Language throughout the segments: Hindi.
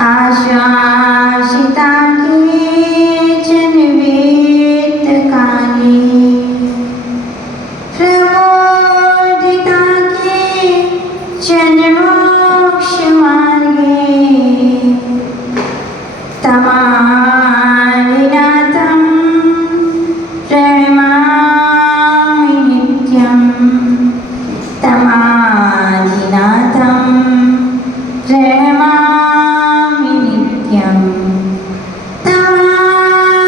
आश्वासिता केचन वेत्काले प्रमोदिता केचन मोक्षमार्गे तमालिनाथं प्रणमामि नित्यं तमालिनाथं प्रणमामि नित्यं तमालिनाथं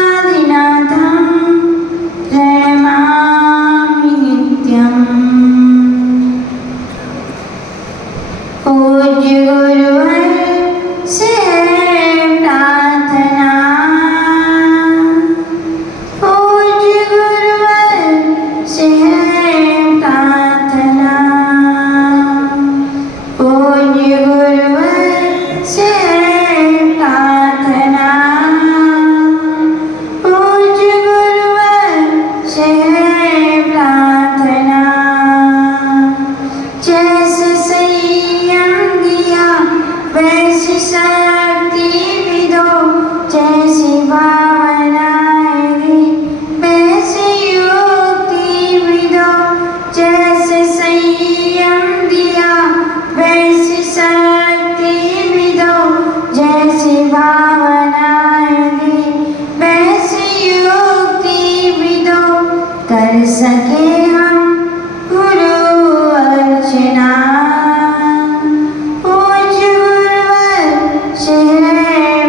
प्रणमामि नित्यम्। पूज्य गुरुवर से प्रार्थना, पूज्य गुरुवर से प्रार्थना, पूज्य गुरुवर से प्रार्थना, पूज्य गुरुवर से प्रार्थना। जैसे संयम दिया वैसी शक्ति भी दो, जैसी भावनाएं दी वैसी युक्ति भी दो, जैसे संयम दिया वैसी शक्ति भी दो, जैसी भावनाएं दी वैसी युक्ति भी दो, कर सके हम गुरु अर्चना। पूज्य गुरुवर से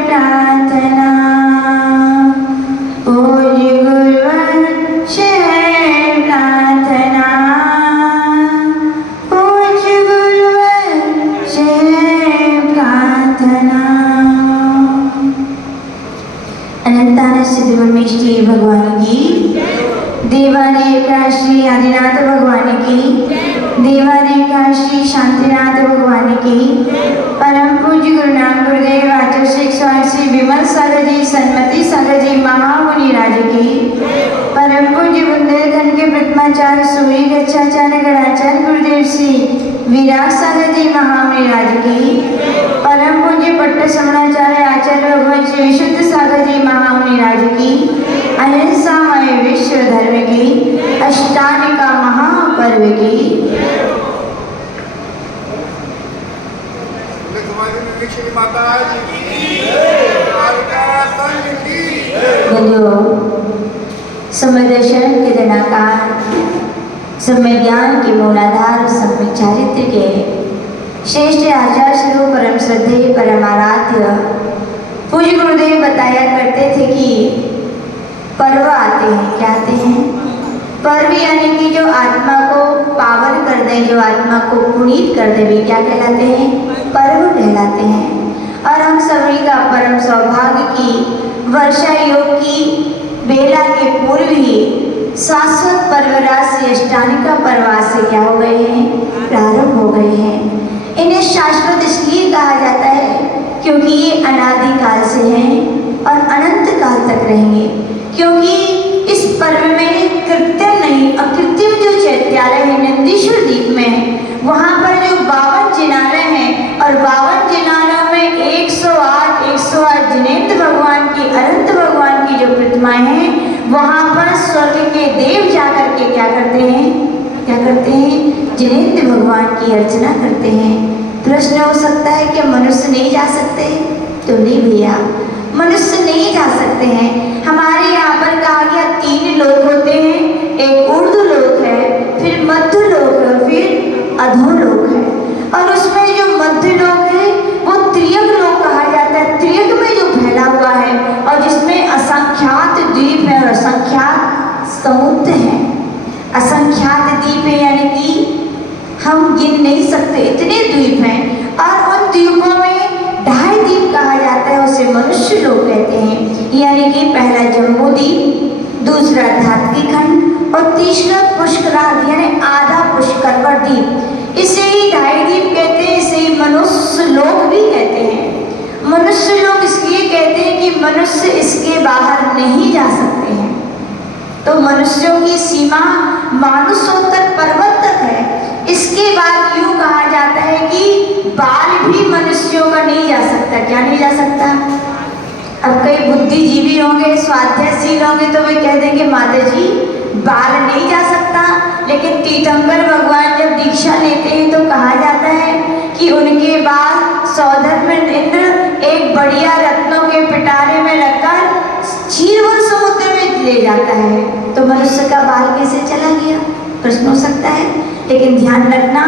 प्रार्थना, पूज्य गुरुवर से प्रार्थना, पूज्य गुरुवर से प्रार्थना। अनंतानंद सिद्ध ब्रह्मेश्वरी भगवान की, देवादेव का श्री आदिनाथ भगवान की, देवादेव का श्री शांतिनाथ भगवान की, परम पूज्य गुरु नानक गुरुदेव आचार्य श्री स्वामी श्री विमल सागर जी, सन्मति सागर जी महामुनि राज की, परम पूज्य बुंदेलखंड के प्रथमाचार्य सूर्य गच्छाचार्य गणाचार्य गुरुदेव श्री विराट सागर जी महामुनि राज की, परम पूज्य पट्ट समणाचार्य आचार्य भगवान श्री विशुद्ध सागर जी महामुनि राज की, अहिंसामय विश्व धर्म की, अष्टानिका महापर्व की। बंधुओं, समय दर्शन के दिनाकार, समय ज्ञान के मूलाधार, समय चारित्र के श्रेष्ठ आचार्य स्वरूप परम श्रद्धेय परमाराध्य पूज्य गुरुदेव बताया करते थे कि पर्व आते हैं। क्या आते हैं? पर्व यानी कि जो आत्मा को पावन कर दे, जो आत्मा को पुनीत कर दे, वे क्या कहलाते हैं? पर्व कहलाते हैं। और हम सभी का परम सौभाग्य की वर्षा योग की बेला के पूर्व ही शाश्वत पर्व राशि अष्टानिका पर्वा से क्या हो गए हैं? प्रारंभ हो गए हैं। इन्हें शाश्वत इसलिए कहा जाता है क्योंकि ये अनादि काल से हैं और अनंत काल तक रहेंगे। क्योंकि इस पर्व में कृत्रिम नहीं, अकृत्रिम जो चैत्यालय है नंदीश्वर द्वीप में, वहाँ पर जो 52 जिनालय हैं और 52 जिनालयों में 108 जिनेन्द्र भगवान की, अनंत भगवान की जो प्रतिमाएं हैं, वहाँ पर स्वर्ग के देव जाकर के क्या करते हैं? क्या करते हैं? जिनेन्द्र भगवान की अर्चना करते हैं। प्रश्न हो सकता है कि मनुष्य नहीं जा सकते? तो नहीं भैया, मनुष्य नहीं जा सकते हैं। हमारे यहाँ पर कहा गया 3 लोक होते हैं, एक ऊर्ध्व लोक है, फिर मध्य लोक है, फिर अधोलोक है। और उसमें जो मध्य लोक है वो त्रियक लोक कहा जाता है। त्रियक में जो फैला हुआ है और जिसमें असंख्यात द्वीप है और असंख्यात समुद्र है, असंख्यात द्वीप है, यानी कि हम गिन नहीं सकते इतने द्वीप हैं। और उन द्वीपों में 2.5 द्वीप कहा जाता है, उसे मनुष्य लोग कहते हैं। यानी कि पहला जम्बूद्वीप, दूसरा धात्री खंड और तीसरा पुष्करार्ध यानी आधा पुष्कर द्वीप। इसे ही 2.5 द्वीप कहते हैं, इसे ही मनुष्य लोग भी कहते हैं। मनुष्य लोग इसलिए कहते हैं कि मनुष्य इसके बाहर नहीं जा सकते हैं। तो मनुष्यों की सीमा मानसोत्तर पर्वत तक है। इसके बाद यूँ कहा जाता है कि मनुष्यों का नहीं जा सकता। क्या नहीं जा सकता? अब कई बुद्धिजीवी होंगे, स्वाध्यायशील होंगे तो वे कह देंगे माता जी बाल नहीं जा सकता, लेकिन तीर्थंकर भगवान जब दीक्षा लेते हैं तो कहा जाता है कि उनके बाल सौधर्मेंद्र एक बढ़िया रत्नों के पिटारे में रखकर क्षीरवल समुद्र में ले जाता है। तो मनुष्य का बाल कैसे चला गया? प्रश्न हो सकता है। लेकिन ध्यान रखना,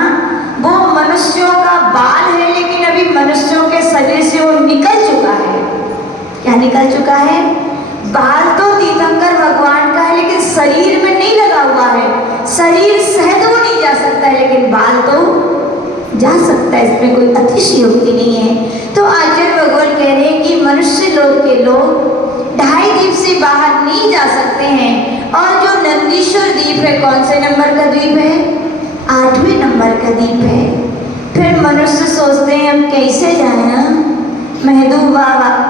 वो मनुष्यों का बाल है, लेकिन अभी मनुष्यों के शरीर से वो निकल चुका है। क्या निकल चुका है? बाल तो तीर्थंकर भगवान का है, लेकिन शरीर में नहीं लगा हुआ है। शरीर सहज वो नहीं जा सकता है, लेकिन बाल तो जा सकता है। इसमें कोई अतिशयोक्ति नहीं है। तो आचार्य भगवान कह रहे हैं कि मनुष्य लोग के लोग 2.5 द्वीप से बाहर नहीं जा सकते हैं। और जो नंदीश्वर द्वीप है, कौन से नंबर का द्वीप है? 8वें नंबर का द्वीप है। फिर मनुष्य सोचते हैं हम कैसे जाए?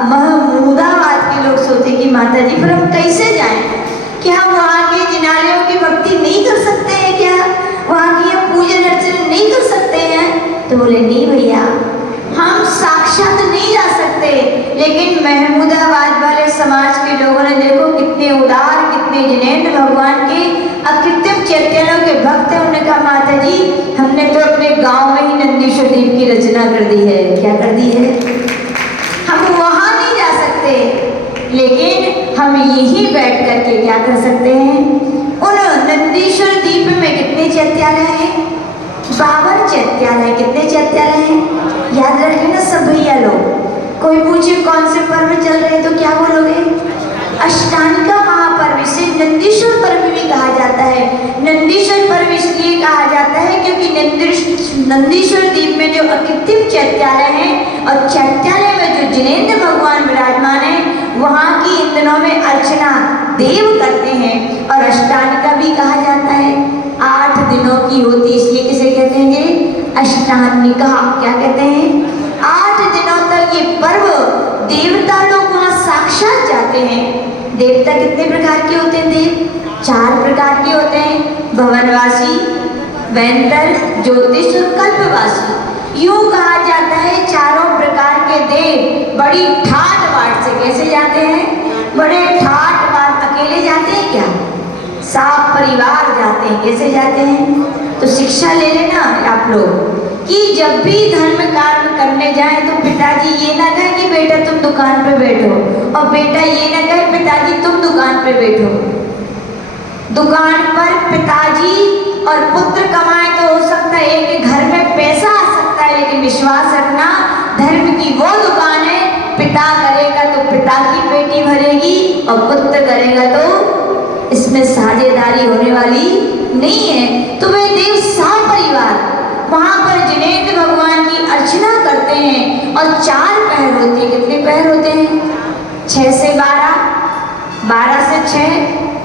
महमूदाबाद के लोग सोचते कि माता जी फिर हम कैसे जाएं? क्या हम वहाँ के जिनालयों की भक्ति नहीं कर सकते हैं? क्या वहाँ की पूजन अर्चना नहीं कर सकते हैं? तो बोले नहीं भैया, हम साक्षात नहीं जा सकते, लेकिन महमूदाबाद वाले समाज के लोगों ने देखो कितने उदार, कितने जिनेंद्र भगवान के अकृत्रिम चैतन्यों के भक्त हैं। उन्होंने कहा माता जी हमने तो अपने गांव में ही नंदीश्वर द्वीप की रचना कर दी है। क्या कर दी है? हम वहां नहीं जा सकते, लेकिन हम यहीं बैठ करके क्या कर सकते हैं? उन नंदीश्वर द्वीप में कितने चैत्यालय हैं? 52 चैत्यालय। कितने चैत्यालय हैं? याद रखिए ना सब भैया लोग। कोई पूछे कौन से पर्व चल रहे तो क्या बोलोगे? अष्टांगिका महापर्व। इसे नंदीश्वर पर्व भी कहा जाता है। नंदीश्वर पर्व इसलिए कहा जाता है क्योंकि नंदीश्वर द्वीप में जो अकृत्रिम चैत्यालय है और चैत्यालय में जो जिनेंद्र भगवान विराजमान है, वहाँ की इन दिनों में अर्चना देव करते हैं। और अष्टांगिका भी कहा जाता है। 8 दिनों की होती, इसलिए किसे कहते हैं? अष्टांगिका। क्या कहते हैं? 8 दिनों तक ये पर्व देवता लोग वहाँ साक्षात जाते हैं। देवता कितने प्रकार के होते हैं? देव 4 प्रकार के होते हैं। भवनवासी, वैंतर, ज्योतिष और कल्पवासी। यूं कहा जाता है चारों प्रकार के देव बड़ी ठाट बाट से कैसे जाते हैं? बड़े ठाट बाट। अकेले जाते हैं क्या? साफ परिवार जाते हैं। कैसे जाते हैं? तो शिक्षा ले लेना आप लोग कि जब भी धर्म कार्य करने जाए तो पिताजी ये ना कहे कि बेटा तुम दुकान पे बैठो, और बेटा ये ना कहे पिताजी तुम दुकान पे बैठो। दुकान पर पिताजी और पुत्र कमाए तो हो सकता है एक घर में पैसा आ सकता है, लेकिन विश्वास रखना धर्म की वो दुकान है, पिता करेगा तो पिता की पेटी भरेगी और पुत्र करेगा तो इसमें साझेदारी होने वाली नहीं है। तो वे देव साफ परिवार वहाँ पर जिनेंद्र भगवान की अर्चना करते हैं। और 4 पहर होते हैं। कितने पहर होते हैं? 6 से 12, 12 से 6,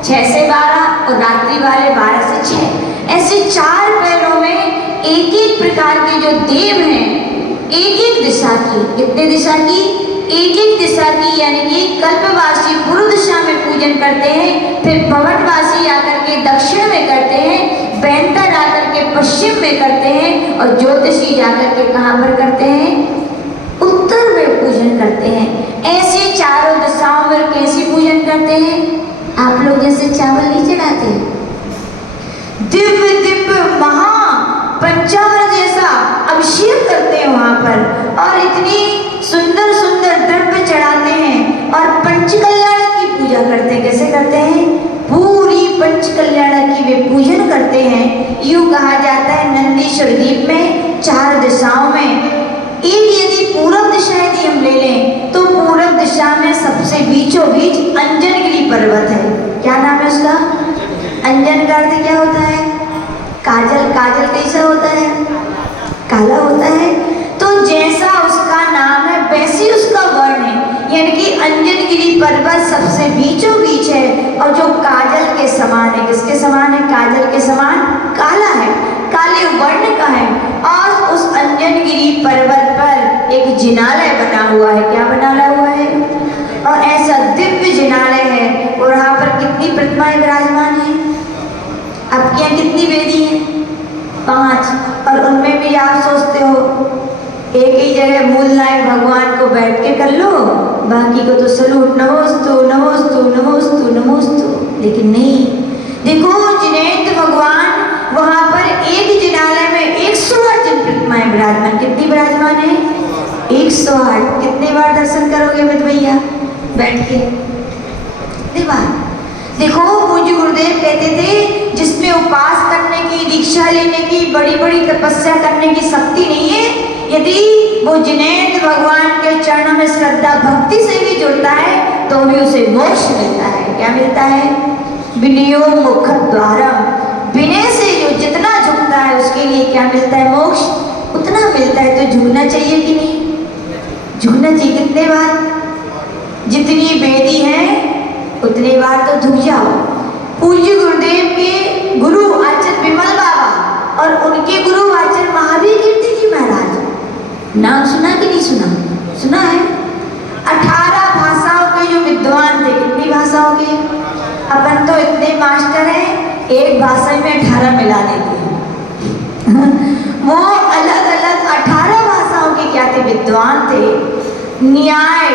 6 से 12 और रात्रि वाले 12 से 6। ऐसे 4 पहरों में एक एक प्रकार के जो देव हैं, एक एक दिशा की। कितने दिशा की? एक एक दिशा की। यानी कि कल्पवासी पूर्व दिशा में पूजन करते हैं, फिर भवनवासी आकर के दक्षिण में करते हैं, वैंतर आकर के पश्चिम में करते हैं, और ज्योतिषी जाकर के कहाँ पर करते हैं? उत्तर में पूजन करते हैं। ऐसे चारों दिशाओं में कैसे पूजन करते हैं? आप लोग जैसे चावल नहीं चढ़ाते, दिव्य दिव्य महा पंचामृत जैसा अभिषेक करते हैं वहां पर, और इतनी सुंदर सुंदर द्रव्य चढ़ाते हैं और पंचकल्याण की पूजा करते हैं। कैसे करते हैं? पूरी पंचकल्याण की वे पूजन करते हैं। यूं कहा जाता है नंदीश्वर द्वीप में 4 दिशाओं में एक यदि पूर्व दिशा यदि हम ले लें तो पूर्व दिशा में सबसे बीचों बीच अंजनगिरी पर्वत है। क्या नाम है उसका? अंजन का अर्थ क्या होता है? काजल। काजल कैसा होता है? काला होता है। तो जैसा उसका नाम है वैसे उसका वर्ण है, यानी कि अंजनगिरी पर्वत सबसे बीचों बीच है और जो काजल के समान है। किसके समान है? काजल के समान काला है, काले वर्ण का है। और उस अंजनगिरी पर्वत पर एक जिनालय बना हुआ है। क्या बना हुआ है? और ऐसा दिव्य जिनालय है। और यहाँ पर कितनी प्रतिमाएं विराजमान है? आपके यहाँ कितनी वेदी है? 5। और उनमें भी आप सोचते हो एक ही जगह मूल को बैठ के कर लो, बाकी को तो सलूट नमोस्तु नमोस्तु नमोस्तु नमोस्तु। लेकिन नहीं, देखो जिनेंद्र भगवान वहां पर एक जिनालय में 108 जन प्रतिमाएं विराजमान। कितनी विराजमान है? 108। कितने बार दर्शन करोगे मत भैया बैठ के? कितनी बार? देखो पूज्य गुरुदेव कहते थे जिसमें उपास करने की, दीक्षा लेने की, बड़ी बड़ी तपस्या करने की शक्ति नहीं है, यदि वो जिनेंद्र भगवान के चरणों में श्रद्धा भक्ति से भी जुड़ता है तो भी उसे मोक्ष मिलता है। क्या मिलता है? विनयो मुख द्वारम। विनय से जो जितना झुकता है उसके लिए क्या मिलता है? मोक्ष उतना मिलता है। तो झुकना चाहिए कि नहीं? झुकना चाहिए। कितने बार? जितनी बेदी है उतने बार तो झुक जाओ। पूज्य गुरुदेव के गुरु आचार्य विमल बाबा और उनके गुरु आचार्य महावीर कीर्ति जी महाराज, नाम सुना कि नहीं सुना? सुना है। 18 भाषाओं के जो विद्वान थे। कितनी भाषाओं के? अपन तो इतने मास्टर हैं, एक भाषा में 18 मिला देते हैं। वो अलग अलग 18 भाषाओं के क्या थे? विद्वान थे। न्याय,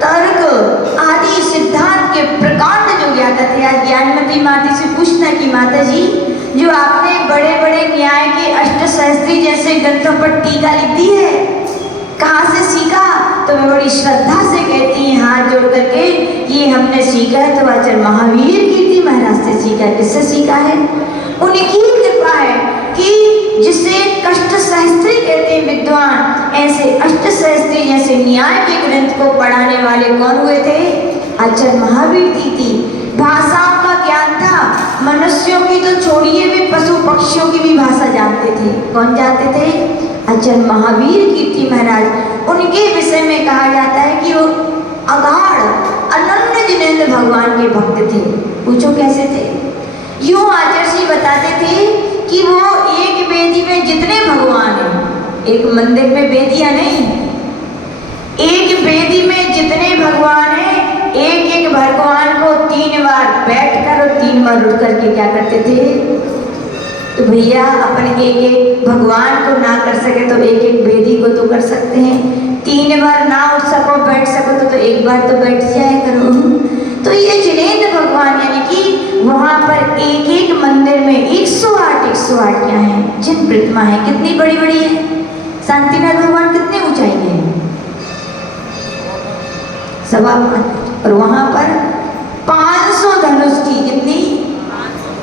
तर्क आदि सिद्धांत के प्रकांड जो ज्ञाता थे। आज ज्ञानमती माता से पूछना कि माता जी जो आपने बड़े बड़े न्याय के अष्टशास्त्री जैसे ग्रंथों पर टीका लिख दी है, कहाँ से सीखा? तो वे बड़ी श्रद्धा से कहती हैं हाथ जोड़ करके, ये हमने सीखा है तो आचार्य महावीर कीर्ति महाराज से सीखा है। किससे सीखा है? उनकी कृपा है कि जिसे कष्ट शास्त्री कहते हैं विद्वान, ऐसे अष्टशास्त्री जैसे न्याय के ग्रंथ को पढ़ाने वाले कौन हुए थे? आचार्य महावीर कीर्ति। भाषाओं का ज्ञान था, मनुष्यों की तो छोड़िए, वे पशु पक्षियों की भी भाषा जानते थे। कौन जानते थे? आचार्य महावीर कीर्ति महाराज। उनके विषय में कहा जाता है कि वो अगाढ़ अनन्य जिनेंद्र भगवान के भक्त थे। पूछो कैसे थे? यूं आचार्य जी बताते थे कि वो एक वेदी में जितने भगवान हैं, एक मंदिर में वेदियां नहीं, एक वेदी में जितने भगवान हैं, एक एक भगवान को 3 बार बैठकर और 3 बार उठ करके क्या करते थे? तो भैया अपन एक एक भगवान को ना कर सके तो एक एक वेदी को तो कर सकते हैं। 3 बार ना उठ सको, बैठ सको तो एक बार तो बैठ जाया करो। तो ये जिनेंद्र भगवान यानी कि वहां पर एक एक मंदिर में 108 क्या है? जिन प्रतिमा है। कितनी बड़ी बड़ी है? शांतिनाथ भगवान कितने ऊंचाई के हैं? 5.25। और वहां पर 500 धनुष की, कितनी?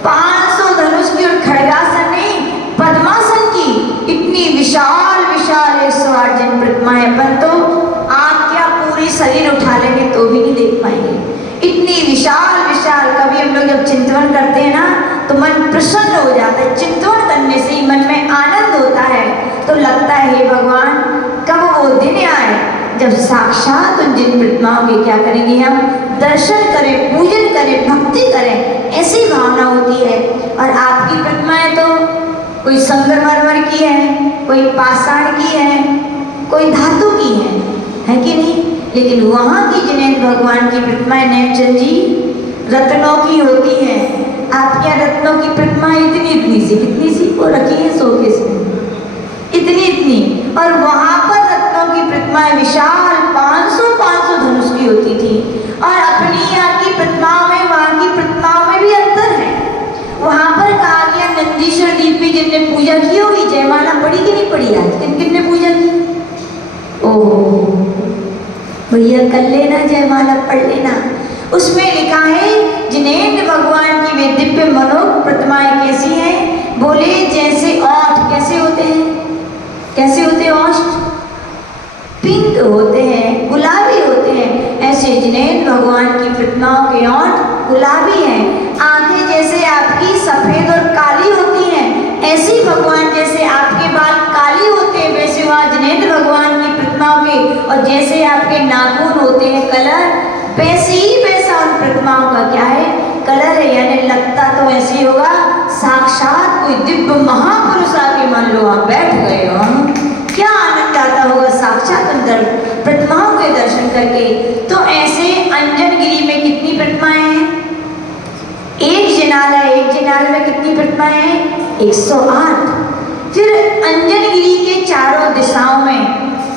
500 धनुष की और खड़गासन नहीं, पद्मासन की इतनी विशाल विशाल 108 जन प्रतिमाएं। अपन तो आँख क्या पूरी शरीर उठा लेंगे तो भी नहीं देख पाएंगे, इतनी विशाल विशाल। कभी हम लोग जब चिंतन करते हैं ना तो मन प्रसन्न हो जाता है। चिंतन करने से ही मन में आनंद होता है। तो लगता है हे भगवान कब वो दिन आए जब साक्षात उन जिन प्रतिमाओं के क्या करेंगे? हम दर्शन करें, पूजन करें, भक्ति करें, ऐसी भावना होती है। और आपकी प्रतिमाएं तो कोई संगमरमर की है, कोई पाषाण की है, कोई धातु की है कि नहीं? लेकिन वहाँ की जिनेंद्र भगवान की प्रतिमाएं नेमचंद जी रत्नों की होती हैं। आपके यहाँ रत्नों की प्रतिमाएं इतनी इतनी सी, कितनी सी वो रखी है शोकेस में, इतनी इतनी। और वहाँ पर रत्नों की प्रतिमाएं विशाल 500 धनुष की होती थी। और अपनी यहाँ की प्रतिमाओं में वहाँ की प्रतिमाओं में भी अंतर है। वहाँ पर कहा गया नंदीश्वर दीप में जिनने पूजा की होगी, जयमाला पड़ी कि नहीं पड़ी? आज किन किन ने पूजा की? ओह भैया कर लेना, जयमाला पढ़ लेना। उसमें लिखा है जिनेंद्र भगवान की वे दिव्य मनोहर प्रतिमाएं कैसी हैं? बोले जैसे ओठ कैसे होते हैं? कैसे होते हैं ओठ? पिंक होते हैं, गुलाबी होते हैं। ऐसे जिनेंद्र भगवान की प्रतिमाओं के ओठ गुलाबी हैं। आंखें जैसे आपकी सफेद और काली होती हैं, ऐसी भगवान जैसे आपके बाल काली होते हैं, वैसे वहाँ जिनेंद्र भगवान की प्रतिमाओं के, और जैसे आपके नाखून होते हैं कलर, वैसे ही वैसा उन प्रतिमाओं का क्या है? कलर है। यानी लगता तो ऐसे होगा साक्षात कोई दिव्य महापुरुष आके मान लो आप बैठ गए हो। क्या आनंद आता होगा साक्षात अंदर प्रतिमाओं के दर्शन करके। तो ऐसे अंजनगिरी में कितनी प्रतिमाएं हैं? एक जिनालय में कितनी प्रतिमाएं हैं? 108। फिर अंजनगिरी के चारों दिशाओं में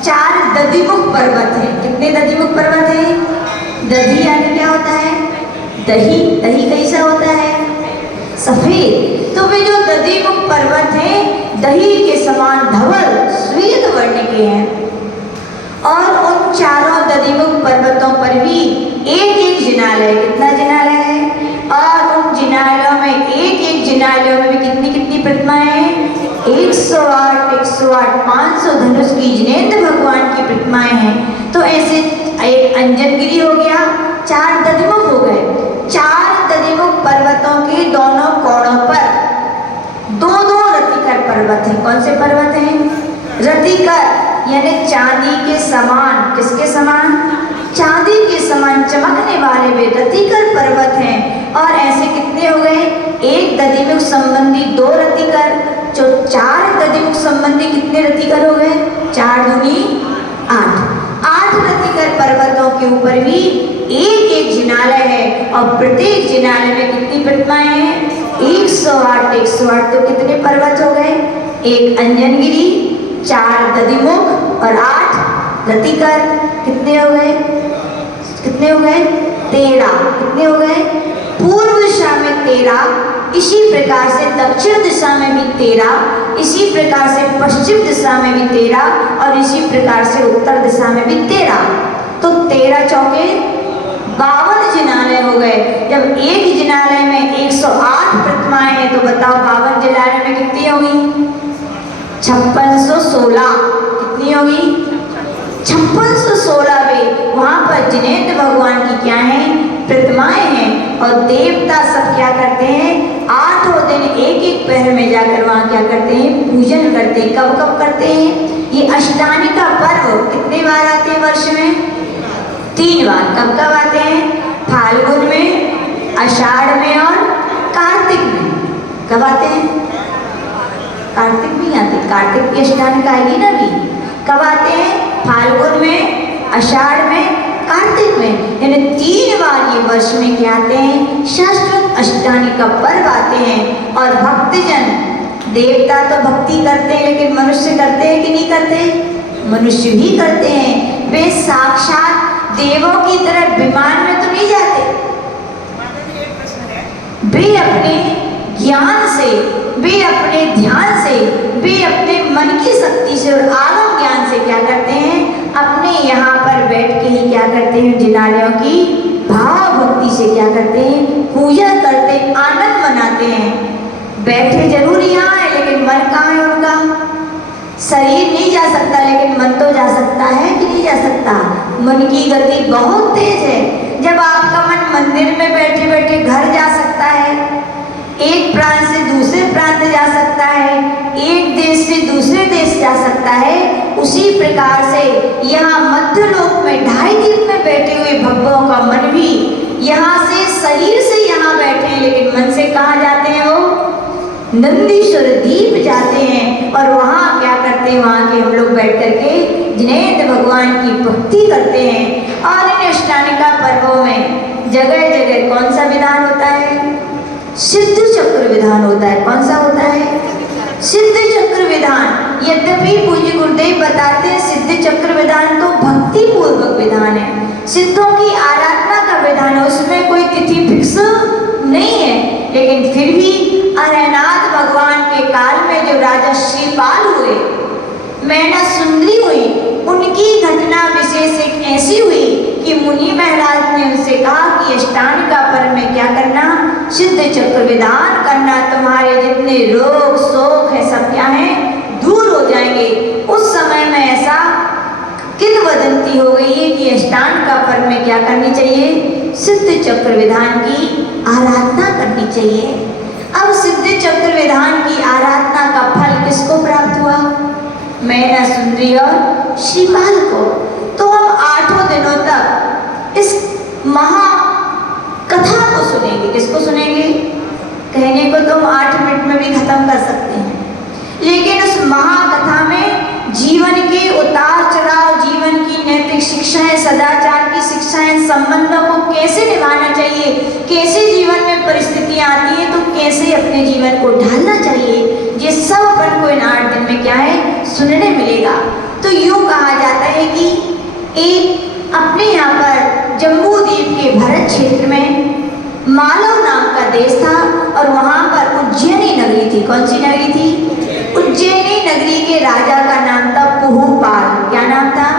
4 दधिमुख पर्वत है। कितने दधिमुख पर्वत है? दधी यानी क्या होता है? दही। दही कैसा होता है? सफेद। तो वे जो दधिमुख पर्वत हैं दही के समान धवल श्वेत वर्ण के हैं और उन चारों दधिमुख पर्वतों पर भी एक एक जिनालय। कितना जिनालय है? और उन जिनालयों में एक एक जिनालयों में भी कितनी कितनी प्रतिमाएं हैं? 108 108 500 धनुष की जिनेंद्र भगवान की प्रतिमाएं हैं। तो ऐसे एक अंजनगिरी हो गया, 4 दधिमुख हो गए। 4 दधिमुख पर्वतों के दोनों कोणों पर दो रतिकर पर्वत हैं। कौन से पर्वत हैं? रतिकर यानी चांदी के समान। किसके समान? चांदी के समान चमकने वाले वे रतिकर पर्वत हैं। और ऐसे कितने हो गए? एक दधिमुख संबंधी 2 रतिकर, जो 4 दधिमुख संबंधी कितने रतिकर हो गए? 4 दूनी 8 रतिकर पर्वतों के ऊपर भी एक एक जिनालय है और प्रत्येक जिनालय में कितनी प्रतिमाएं हैं? 108 108। तो कितने पर्वत हो गए? एक अंजनगिरी, 4 दधिमुख और 8 रतिकर। कितने हो गए? कितने हो गए? 13। कितने हो गए? पूर्व दिशा में 13, इसी प्रकार से दक्षिण दिशा में भी 13, इसी प्रकार से पश्चिम दिशा में भी 13 और इसी प्रकार से उत्तर दिशा में भी 13। तो 13 चौके 52 जिनालय हो गए। जब एक जिनालय में 108 प्रतिमाएं हैं तो बताओ 52 जिनालय में कितनी होगी? 5616। कितनी होगी? 5616 वे वहां पर जिनेंद्र भगवान की क्या है? प्रतिमाएं हैं। और देवता सब क्या करते हैं? 8 दिन एक एक पहर में जाकर वहां क्या करते हैं? पूजन करते हैं। कब कब करते हैं? ये अष्टमी का पर्व कितने बार आते हैं वर्ष में? 3 बार। कब कब आते हैं? फाल्गुन में, आषाढ़ में और कार्तिक में। कब आते हैं? कार्तिक में आते। कार्तिक की अष्टमी का आएगी ना भी। कब आते हैं? फाल्गुन में, आषाढ़ में, कार्तिक में। यानी 3 बार ये वर्ष में क्या आते हैं? शाश्वत अष्टमी का पर्व आते हैं। और भक्तजन, देवता तो भक्ति करते हैं लेकिन मनुष्य करते हैं कि नहीं करते? मनुष्य भी करते हैं। वे साक्षात देवों की तरह विमान में तो नहीं जाते। वे अपने ज्ञान से, वे अपने ध्यान से, वे अपने मन की शक्ति से और आगम ज्ञान से क्या करते हैं? अपने यहाँ पर बैठ के ही क्या करते हैं? जिनालयों की भाव भक्ति से क्या करते हैं? पूजा करते, आनंद मनाते हैं। बैठे जरूर यहाँ है लेकिन मन कहाँ है उनका? शरीर नहीं जा सकता लेकिन मन तो जा सकता है कि नहीं जा सकता? मन की गति बहुत तेज है। जब आपका मन मंदिर में बैठे बैठे घर जा सकता है, एक प्रांत से दूसरे प्रांत जा सकता है, एक देश से दूसरे देश जा सकता है, उसी प्रकार से यहाँ मध्यलोक में 2.5 दिन में बैठे हुए भक्तों का मन भी यहाँ से शरीर से यहाँ बैठे हैं लेकिन मन से कहाँ जाते हैं? वो नंदीश्वर द्वीप जाते हैं और वहाँ क्या करते हैं? वहाँ के हम लोग बैठ करके जिनेंद्र भगवान की भक्ति करते हैं। और इन अष्टमी पर्वों में जगह जगह कौन सा विधान होता है? सिद्ध चक्र विधान होता है। कौन सा होता है? सिद्ध चक्र विधान। यद्यपि पूज्य गुरुदेव बताते हैं सिद्ध चक्र विधान तो भक्ति पूर्वक विधान है, सिद्धों की आराधना का विधान है, उसमें कोई तिथि फिक्स नहीं है। लेकिन फिर भी अरहनाथ भगवान के काल में जो राजा श्रीपाल हुए, मैना सुंदरी हुई, उनकी घटना विशेष एक ऐसी हुई कि मुनि महाराज ने उनसे कहा कि अष्टमी का पर्व में क्या करना? सिद्ध चक्र विधान करना। तुम्हारे जितने रोग शोक है सब क्या है? दूर हो जाएंगे। उस समय में ऐसा किंवदंती हो गई है कि अष्टमी का पर्व में क्या करनी चाहिए? सिद्ध चक्र विधान की आराधना करनी चाहिए। अब सिद्ध चक्र विधान की आराधना का फल किसको प्राप्त हुआ? मैना सुंदरी और श्रीपाल को। तो हम 8 दिनों तक इस महा कथा को सुनेंगे। किसको सुनेंगे? कहने को तो हम 8 मिनट में भी खत्म कर सकते हैं, लेकिन उस महाकथा में जीवन के उतार चढ़ाव, जीवन की नैतिक शिक्षाएं, सदाचार की शिक्षाएं, संबंधों को कैसे निभाना चाहिए, कैसे जीवन में परिस्थितियां आती हैं तो कैसे अपने जीवन को ढालना चाहिए, ये सब अपन को इन 8 दिन में क्या है? सुनने मिलेगा। तो यूँ कहा जाता है कि एक अपने यहाँ पर जम्बू द्वीप के भरत क्षेत्र में मालव नाम का देश था और वहाँ पर उज्जैनी नगरी थी। कौन सी नगरी थी? उज्जैनी नगरी के राजा का नाम था पुहुपाल। क्या नाम था?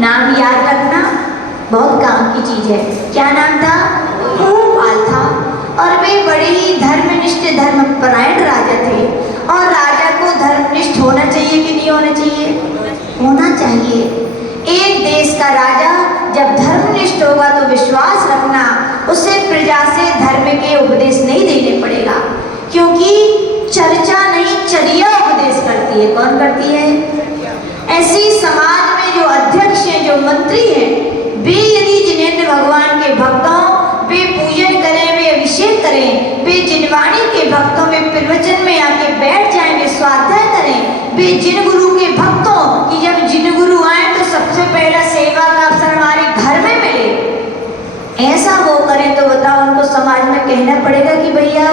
नाम याद रखना बहुत काम की चीज है। क्या नाम था? पुहुपाल था। और वे बड़े ही धर्मनिष्ठ धर्मपरायण राजा थे। और राजा को धर्मनिष्ठ होना चाहिए कि नहीं होना चाहिए? होना चाहिए। एक देश का राजा जब धर्मनिष्ठ होगा तो विश्वास रखना उसे प्रजा से धर्म के उपदेश नहीं देने पड़ेगा, क्योंकि चर्चा नहीं चर्या उपदेश करती है। कौन करती है? ऐसी समाज में जो अध्यक्ष हैं, जो मंत्री हैं, वे यदि जिनेंद्र भगवान के भक्तों वे पूजन करें, वे अभिषेक करें, वे जिनवाणी के भक्तों में प्रवचन में आके बैठ जाएं, वे स्वाध्याय करें, वे जिन गुरु के भक्तों कि जब जिन गुरु आए तो सबसे पहला सेवा का अवसर हमारे घर में मिले, ऐसा वो करें तो बताओ उनको समाज में कहना पड़ेगा कि भैया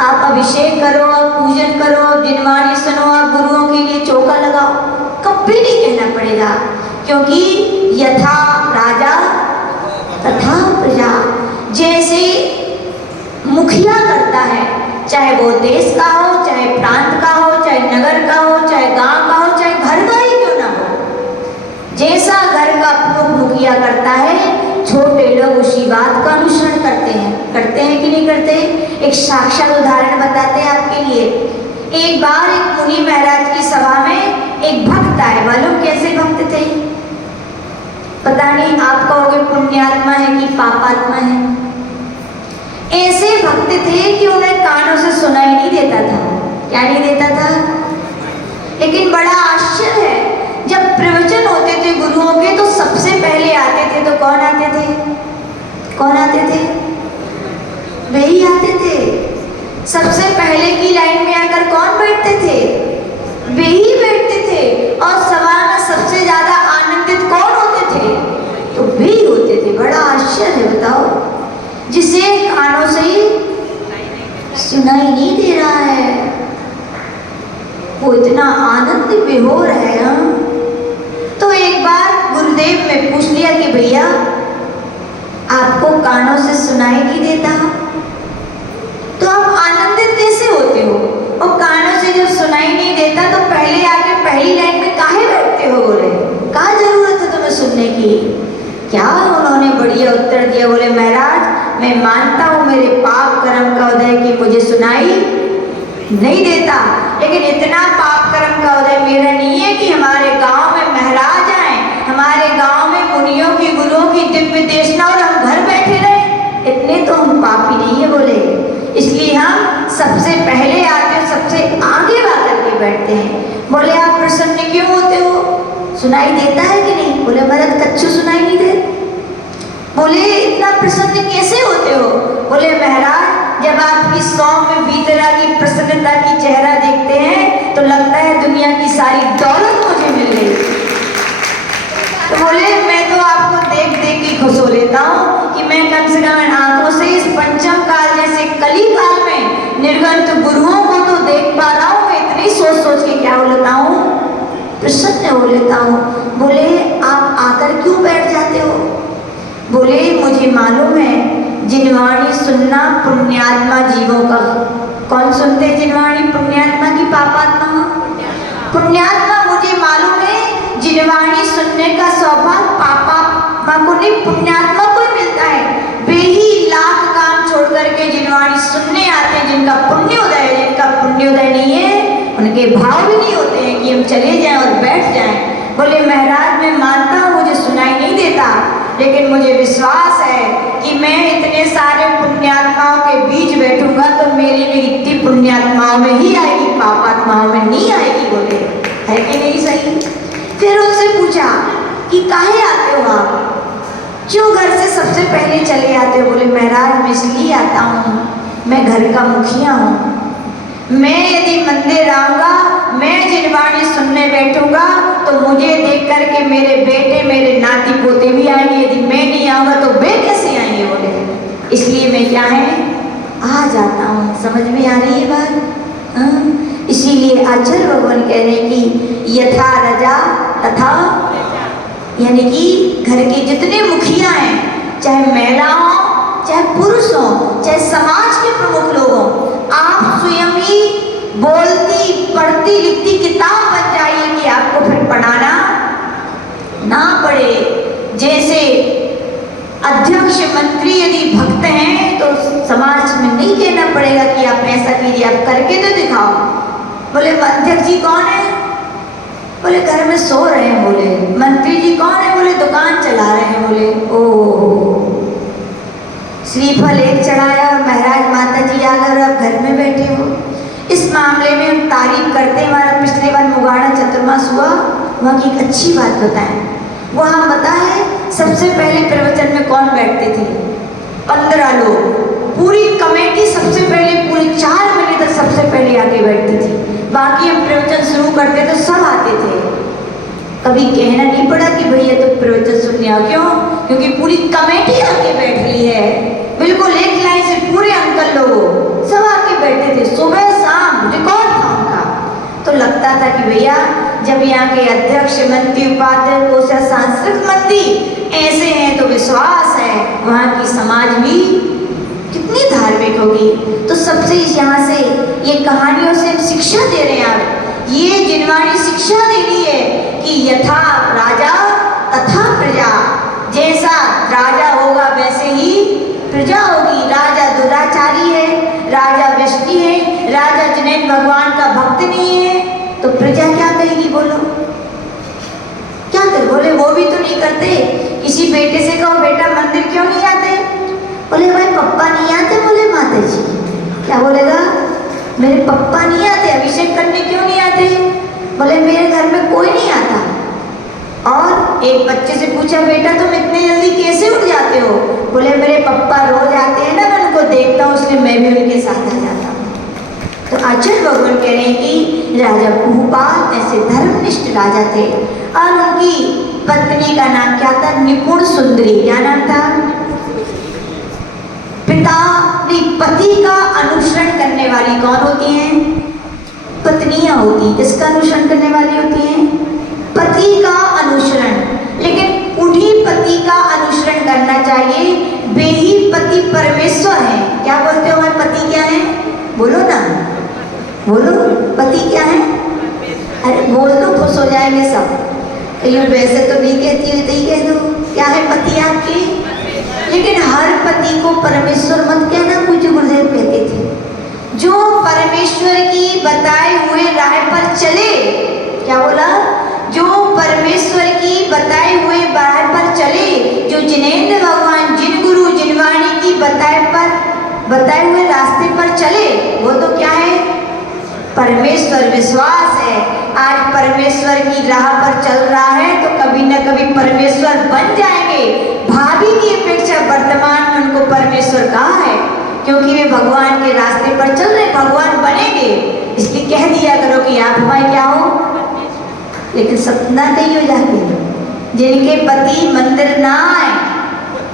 आप अभिषेक करो, आप पूजन करो, जिनवाणी सुनो, आप गुरुओं के लिए चौका लगाओ? कभी नहीं कहना पड़ेगा, क्योंकि यथा राजा तथा प्रजा। जैसे मुखिया करता है, चाहे वो देश का हो, चाहे प्रांत का हो, चाहे नगर का हो, चाहे गांव का हो, चाहे घर का ही क्यों ना हो, जैसा घर का प्रमुख मुखिया करता है छोटे लोग उसी बात का अनुसरण करते हैं कि नहीं करते? एक साक्षात उदाहरण बताते हैं आपके लिए। एक बार एक मुनि महाराज की सभा में एक भक्त आए। मालूम कैसे भक्त थे? पता नहीं आप कहोगे पुण्यात्मा है कि पापात्मा है। ऐसे भक्त थे कि उन्हें कानों से सुनाई नहीं देता था। क्या नहीं देता था? लेकिन बड़ा आश्चर्य है, जब प्रवचन होते थे गुरुओं के तो सबसे पहले आते थे। तो कौन आते थे? कौन आते थे? वे ही आते थे। सबसे पहले की लाइन में आकर कौन बैठते थे? वे ही बैठते थे। और सभा में सबसे ज्यादा आनंदित कौन होते थे? तो वे ही होते थे। बड़ा आश्चर्य है, बताओ, जिसे कानों से ही सुनाई नहीं दे रहा है वो इतना आनंद विभोर है। तो एक बार गुरुदेव ने पूछ लिया कि भैया आपको कानों से सुनाई नहीं देता तो आप आनंदित कैसे होते हो? और कानों से जब सुनाई नहीं देता तो पहले आके पहली लाइन में काहे बैठते हो? बोले क्या जरूरत है तुम्हें सुनने की? क्या उन्होंने बढ़िया उत्तर दिया। बोले महाराज मैं मानता हूँ मेरे पाप कर्म का उदय की मुझे सुनाई नहीं देता, लेकिन इतना पाप कर्म का उदय मेरा नहीं है कि हमारे गांव में महाराज आए, हमारे गांव में मुनियों की गुरुओं की दिव्य देशना और हम घर बैठे रहे। इतने तो हम पापी नहीं है। बोले इसलिए हम सबसे पहले आके सबसे आगे आकर के बैठते हैं। बोले आप प्रसन्न क्यों होते हो? सुनाई देता है कि नहीं? बोले महाराज कच्चू सुनाई नहीं दे। बोले इतना प्रसन्न कैसे होते हो? बोले महाराज जब आपकी सौम्य भीतरा की प्रसन्नता की चेहरा देखते हैं तो लगता है दुनिया की सारी दौलत मुझे मिल गई। तो बोले मैं तो आपको देख देख के खुश हो लेता हूँ कि मैं कम से कम आंखों से इस पंचम काल जैसे कली काल में निर्गंत गुरुओं को तो देख पा रहा हूँ। मैं इतनी सोच सोच के क्या हो लेता हूँ? प्रसन्न हो लेता हूँ। बोले आप आकर क्यों बैठ जाते हो? बोले मुझे मालूम है जिनवाणी सुनना पुण्यात्मा जीवों का। कौन सुनते हैं जिनवाणी? पुण्यात्मा की पापात्मा? पुण्यात्मा मुझे मालूम है जिनवाणी सुनने का सौभाग्य पापात्मा को नहीं पुण्यात्मा को ही मिलता है। वे ही लाख काम छोड़ करके जिनवाणी सुनने आते हैं जिनका पुण्योदय है। जिनका पुण्योदय नहीं है उनके भाव भी नहीं होते हैं कि हम चले जाएं और बैठ जाएं। बोले महाराज मैं मानता हूँ मुझे सुनाई नहीं देता, लेकिन मुझे विश्वास है कि मैं इतने सारे पुण्यात्माओं के बीच बैठूंगा तो मेरी भी गिनती पुण्यात्माओं में ही आएगी, पापात्माओं में नहीं आएगी। बोले है कि नहीं सही? फिर उनसे पूछा कि काहे आते हो आप? क्यों घर से सबसे पहले चले आते हो? बोले महाराज मैं इसलिए आता हूँ, मैं घर का मुखिया हूँ। मैं यदि मंदिर आऊंगा, मैं जिनवाणी सुनने बैठूंगा तो मुझे देख करके मेरे बेटे मेरे नाती पोते भी आएंगे। यदि मैं नहीं आऊंगा तो वे कैसे आएंगे? बोले इसलिए मैं क्या है आ जाता हूँ। समझ में आ रही है बात? इसीलिए आचार्य भगवान कह रहे हैं कि यथा राजा तथा यानी कि घर के जितने मुखिया हैं, चाहे महिला हो, चाहे पुरुष हो, चाहे समाज के प्रमुख लोग हो, आप स्वयं ही बोलती पढ़ती लिखती किताब बन जाइए कि आपको फिर पढ़ाना ना पड़े। जैसे अध्यक्ष मंत्री यदि भक्त हैं तो समाज में नहीं कहना पड़ेगा कि आप ऐसा कीजिए, आप करके तो दिखाओ। बोले अध्यक्ष जी कौन है? बोले घर में सो रहे हैं। बोले मंत्री जी कौन है? बोले दुकान चला रहे हैं। बोले ओ श्रीफल एक चढ़ाया और महाराज माता जी आ गए और आप घर में बैठे हो। इस मामले में हम तारीफ करते हैं। हमारा पिछले बार मुगाड़ा चतुर्मास हुआ, वहाँ की एक अच्छी बात बताएं। वहाँ बताए सबसे पहले प्रवचन में कौन बैठते थे? 15 लोग। पूरी कमेटी सबसे पहले पूरे 4 महीने तक सबसे पहले आके बैठती थी। बाकी हम प्रवचन शुरू करते तो सब आते थे। कभी कहना नहीं पड़ा कि भैया तो प्रवचन सुनने आओ। क्यों? क्योंकि पूरी कमेटी आके बैठ रही है। बिल्कुल एक लाइन से पूरे अंकल लोग सब आके बैठे थे। सुबह शाम रिकॉर्ड था उनका। तो लगता था कि भैया जब यहाँ के अध्यक्ष मंत्री उपाध्यक्ष कोषाध्यक्ष सांस्कृतिक मंत्री ऐसे हैं तो विश्वास है वहाँ की समाज भी कितनी धार्मिक होगी। तो सबसे यहाँ से ये कहानियों से हम शिक्षा दे रहे हैं। आप ये जिनवाणी शिक्षा दे रही है कि यथा राजा तथा प्रजा, जैसा राजा होगा वैसे ही प्रजा होगी। राजा दुराचारी है, राजा व्यष्टि है, राजा जिनेंद्र भगवान का भक्त नहीं है तो प्रजा क्या कहेगी? बोलो क्या कर? बोले वो भी तो नहीं करते। किसी बेटे से कहो बेटा मंदिर क्यों नहीं आते? बोले भाई पप्पा नहीं आते। बोले माता जी क्या बोलेगा? मेरे पप्पा नहीं आते। अभिषेक करने क्यों नहीं आते? बोले मेरे घर में कोई नहीं आता। और एक बच्चे से पूछा बेटा तुम इतने जल्दी कैसे उठ जाते हो? बोले मेरे पप्पा रोज आते हैं ना, मैं उनको देखता हूँ इसलिए मैं भी उनके साथ आ जाता हूँ। तो आचार्य भगवान कह रहे हैं कि राजा भूपाल ऐसे धर्मनिष्ठ राजा थे और उनकी पत्नी का नाम क्या था? निपुण सुंदरी। क्या नाम था? पिता पति का अनुसरण करने वाली कौन होती हैं? पत्नियां होती। किसका अनुसरण करने वाली होती हैं? पति का अनुसरण। लेकिन उन्हीं पति का अनुसरण करना चाहिए, वे ही पति परमेश्वर हैं। क्या बोलते हो? हमारे पति क्या है? बोलो ना, बोलो पति क्या है? अरे बोल दो, खुश हो जाएंगे सब। कहीं वैसे तो नहीं कहती हुई तो ही कह दो क्या है पति आपके। लेकिन हर पति को परमेश्वर मत कहना, मुझे गुरुदेव कहते थे। जो परमेश्वर की बताए हुए राह पर चले, क्या बोला? जो परमेश्वर की बताए हुए राह पर चले, जो जिनेंद्र भगवान जिन गुरु जिनवाणी की बताए हुए रास्ते पर चले, वो तो क्या है? परमेश्वर। विश्वास है आज परमेश्वर की राह पर चल रहा है तो कभी न कभी परमेश्वर बन जाएंगे। भावी की अपेक्षा वर्तमान में उनको परमेश्वर कहा है क्योंकि वे भगवान के रास्ते पर चल रहे, भगवान बनेंगे। इसलिए कह दिया करो कि आप भाई क्या हो। लेकिन सपना नहीं हो जाती। जिनके पति मंदिर ना आए,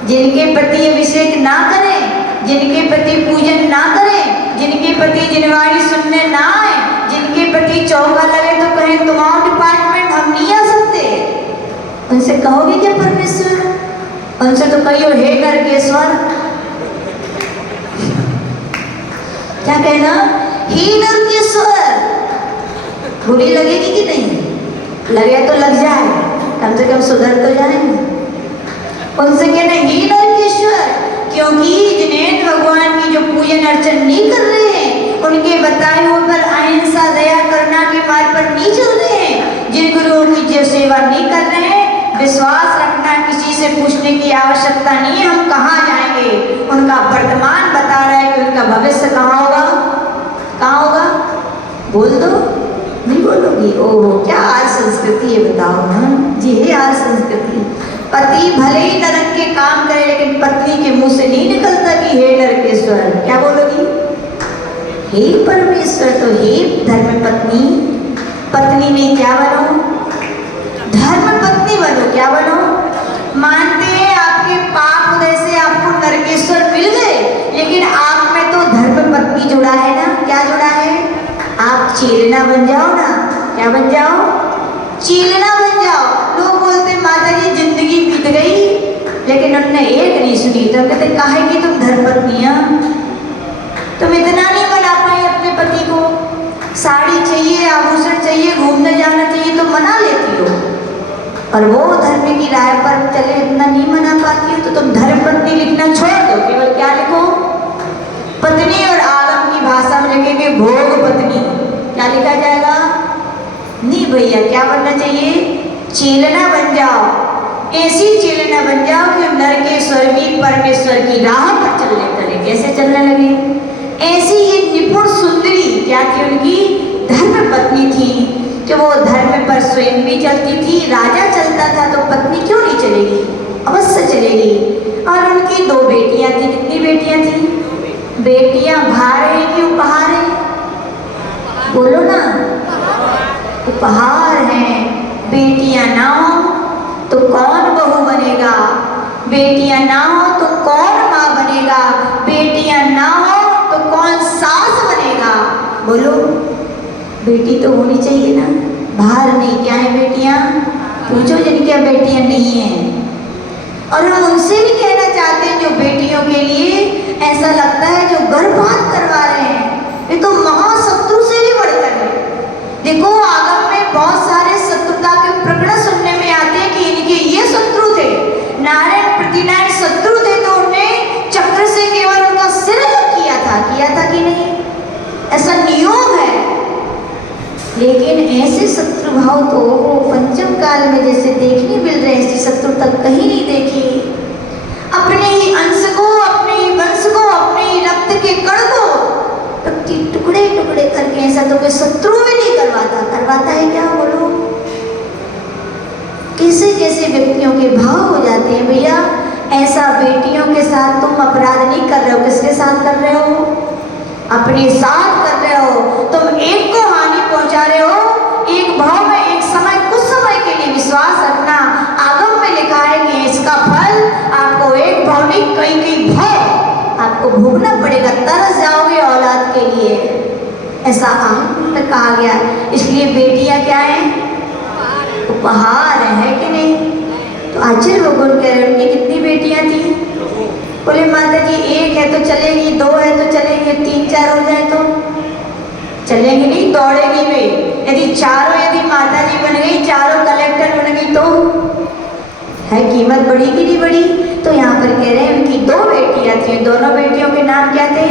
जिनके पति अभिषेक ना करें, जिनके पति पूजन ना करें, जिनके पति जिनवाणी सुनने ना आए, जिनके पति चौका लगे तो कहें तुम्हारा डिपार्टमेंट हम नहीं आ सकते, उनसे कहोगे क्या परमेश्वर? उनसे तो कहियो हे नरकेश्वर। क्या कहना? हे नरकेश्वर। बुरी लगेगी कि नहीं? लगे तो लग जाए, कम से कम सुधर तो जाएंगे। उनसे कहना हे नरकेश्वर, क्योंकि जिनेंद्र भगवान की जो पूजन अर्चन नहीं कर रहे हैं, उनके बताए हुए पर अहिंसा दया करुणा के मार्ग पर नहीं चल रहे हैं, जिन गुरुओं की जो सेवा नहीं कर रहे हैं, विश्वास रखना किसी से पूछने की आवश्यकता नहीं है हम कहाँ जाएंगे। उनका वर्तमान बता रहा है कि उनका भविष्य कहाँ होगा। कहाँ होगा? बोल दो, नहीं बोलोगी? ओह क्या आर संस्कृति है बताओ। हाँ जी है आर संस्कृति। पति भले ही नरक के काम करे लेकिन पत्नी के मुंह से नहीं निकलता कि हे नरकेश्वर। क्या बोलोगी? हे परमेश्वर। तो हे धर्म पत्नी, पत्नी नहीं क्या बनो? धर्म पत्नी बनो। क्या बनो? मानते हैं आपके पाप उदय से आपको नरकेश्वर मिल गए, लेकिन आप में तो धर्म पत्नी जुड़ा है ना। क्या जुड़ा है? आप चीलना बन जाओ ना। क्या बन जाओ? चीलना बन जाओ। लोग बोलते माता जी तुमने एक नहीं सुनी। तो कहते काहे की तुम धर्मपत्नियां, तुम इतना नहीं मना पाई अपने पति को, साड़ी चाहिए, आभूषण चाहिए, घूमने जाना चाहिए तो मना लेती हो, और वो धर्म की राय पर चले इतना नहीं मना पाती हो। तो तुम धर्मपत्नी लिखना छोड़ दो, केवल क्या लिखो, पत्नी। और आगम की भाषा में लिखेंगे भोग पत्नी। क्या लिखा जाएगा? नहीं भैया, क्या बनना चाहिए? चेलना बन जाओ, ऐसी चेलना बन जाओ कि नरके स्वर्गी परमेश्वर की राह पर चलने लगे। कैसे चलने लगे? ऐसी ही निपुण सुंदरी क्या थी उनकी? धर्म पत्नी थी, कि वो धर्म पर स्वयं भी चलती थी। राजा चलता था तो पत्नी क्यों नहीं चलेगी? अवश्य चलेगी। और उनकी 2 बेटियां थी। कितनी बेटियां थी? बेटियां भार है कि उपहार है? बोलो ना, उपहार है। बेटियां ना हो तो कौन बहू बनेगा? बेटियां ना हो तो कौन माँ बनेगा? बेटियां ना हो तो कौन सास बनेगा? बोलो, बेटी तो होनी चाहिए ना। बाहर नहीं, क्या है बेटियां? पूछो जिनकी अब बेटियां नहीं है। और हम उनसे भी कहना चाहते हैं जो बेटियों के लिए ऐसा लगता है जो गर्भपात करवा रहे हैं, ये तो महाशत्रु से भी बढ़कर है। देखो आगम में बहुत सारे शत्रुता के प्रकरण सुनने में आते हैं कि इनके ये शत्रु थे, नारायण प्रतिनारायण शत्रु थे, तो उन्होंने चक्र से केवल उनका सिर किया था कि नहीं? ऐसा नियोग है। लेकिन ऐसे शत्रु भाव तो पंचम काल में जैसे देखने मिल रहे, ऐसी शत्रु तक कहीं नहीं देखी। अपने ही अंश को, अपने ही वंश को, अपने ही रक्त के कण को टुकड़े टुकड़े करके ऐसा तो कोई शत्रु भी नहीं करवाता है क्या? बोलो, कैसे कैसे व्यक्तियों के भाव हो जाते हैं भैया। ऐसा बेटियों के साथ तुम अपराध नहीं कर रहे हो, किसके साथ कर रहे हो? अपने साथ कर रहे हो। तुम एक को हानि पहुंचा रहे हो। एक भाव में एक समय, कुछ समय के लिए विश्वास रखना। आगम में लिखा है कि इसका फल आपको एक भाव नहीं कई भाव आपको भोगना पड़ेगा, तरस जाओगे औलाद के लिए, ऐसा आगम में कहा गया। इसलिए बेटियां क्या है? उपहार है कि नहीं? तो आचार्य भगवान कह रहे उनकी कितनी बेटियां थी? बोले माता जी 1 है तो चलेगी, 2 है तो चलेगी, 3-4 हो जाए तो चलेगी नहीं, दौड़ेगी वे। यदि माता जी बन गई, चारों कलेक्टर बन गई तो है कीमत बढ़ी कि नहीं बढ़ी? तो यहाँ पर कह रहे हैं उनकी 2 बेटियां थी। दोनों बेटियों के नाम क्या थे?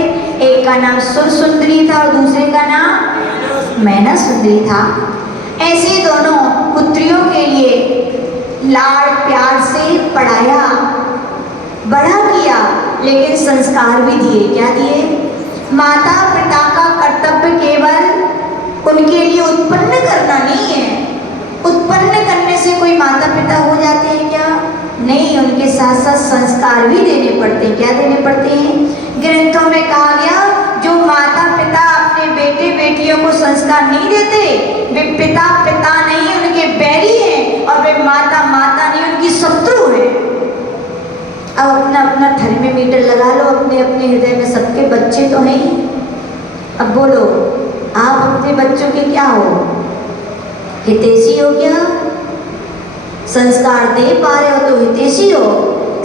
एक का नाम सुर सुंदरी था और दूसरे का नाम मैना सुंदरी था। ऐसे दोनों पुत्रियों के लिए लाड़ प्यार से पढ़ाया, बड़ा किया, लेकिन संस्कार भी दिए। क्या दिए? माता पिता का कर्तव्य केवल उनके लिए उत्पन्न करना नहीं है। उत्पन्न करने से कोई माता पिता हो जाते हैं क्या? नहीं, उनके साथ साथ संस्कार भी देने पड़ते हैं। क्या देने पड़ते हैं? ग्रंथों में कहा गया जो माता पिता अपने बेटे बेटियों को संस्कार नहीं देते, वे पिता पिता नहीं, उनके बैरी हैं, और वे माता माता नहीं, उनकी शत्रु है। अब अपना अपना थर्मामीटर लगा लो अपने अपने हृदय में। सबके बच्चे तो हैं ही। अब बोलो, आप अपने बच्चों के क्या हो? हितैषी हो क्या? संस्कार दे पा रहे हो तो हितैषी हो,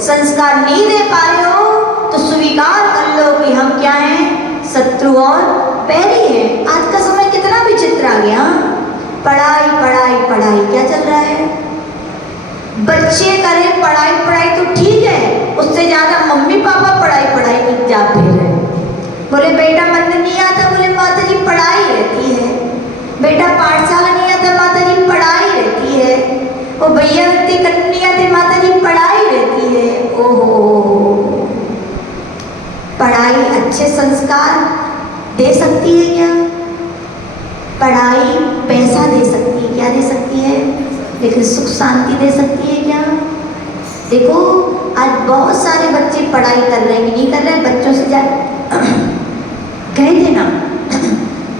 संस्कार नहीं दे पा रहे हो तो स्वीकार कर लो कि हम क्या हैं? शत्रु और बैरी हैं। आज का समय कितना विचित्र आ गया। पढ़ाई पढ़ाई पढ़ाई, क्या चल रहा है? बच्चे करें पढ़ाई पढ़ाई तो ठीक है, उससे ज्यादा मम्मी पापा पढ़ाई पढ़ाई की जा फिर रहे। बोले बेटा मंदिर नहीं आता, बोले माता जी पढ़ाई रहती है। बेटा पाठशाला नहीं आता, माता जी पढ़ाई रहती है। वो भैया व्यक्ति करने नहीं आते, माता जी पढ़ाई रहती है। ओहो, पढ़ाई अच्छे संस्कार दे सकती है क्या? पढ़ाई पैसा दे सकती है, क्या दे सकती है? लेकिन सुख शांति दे सकती है क्या? देखो आज बहुत सारे बच्चे पढ़ाई कर रहे हैं कि नहीं कर रहे हैं? बच्चों से जा कह देना,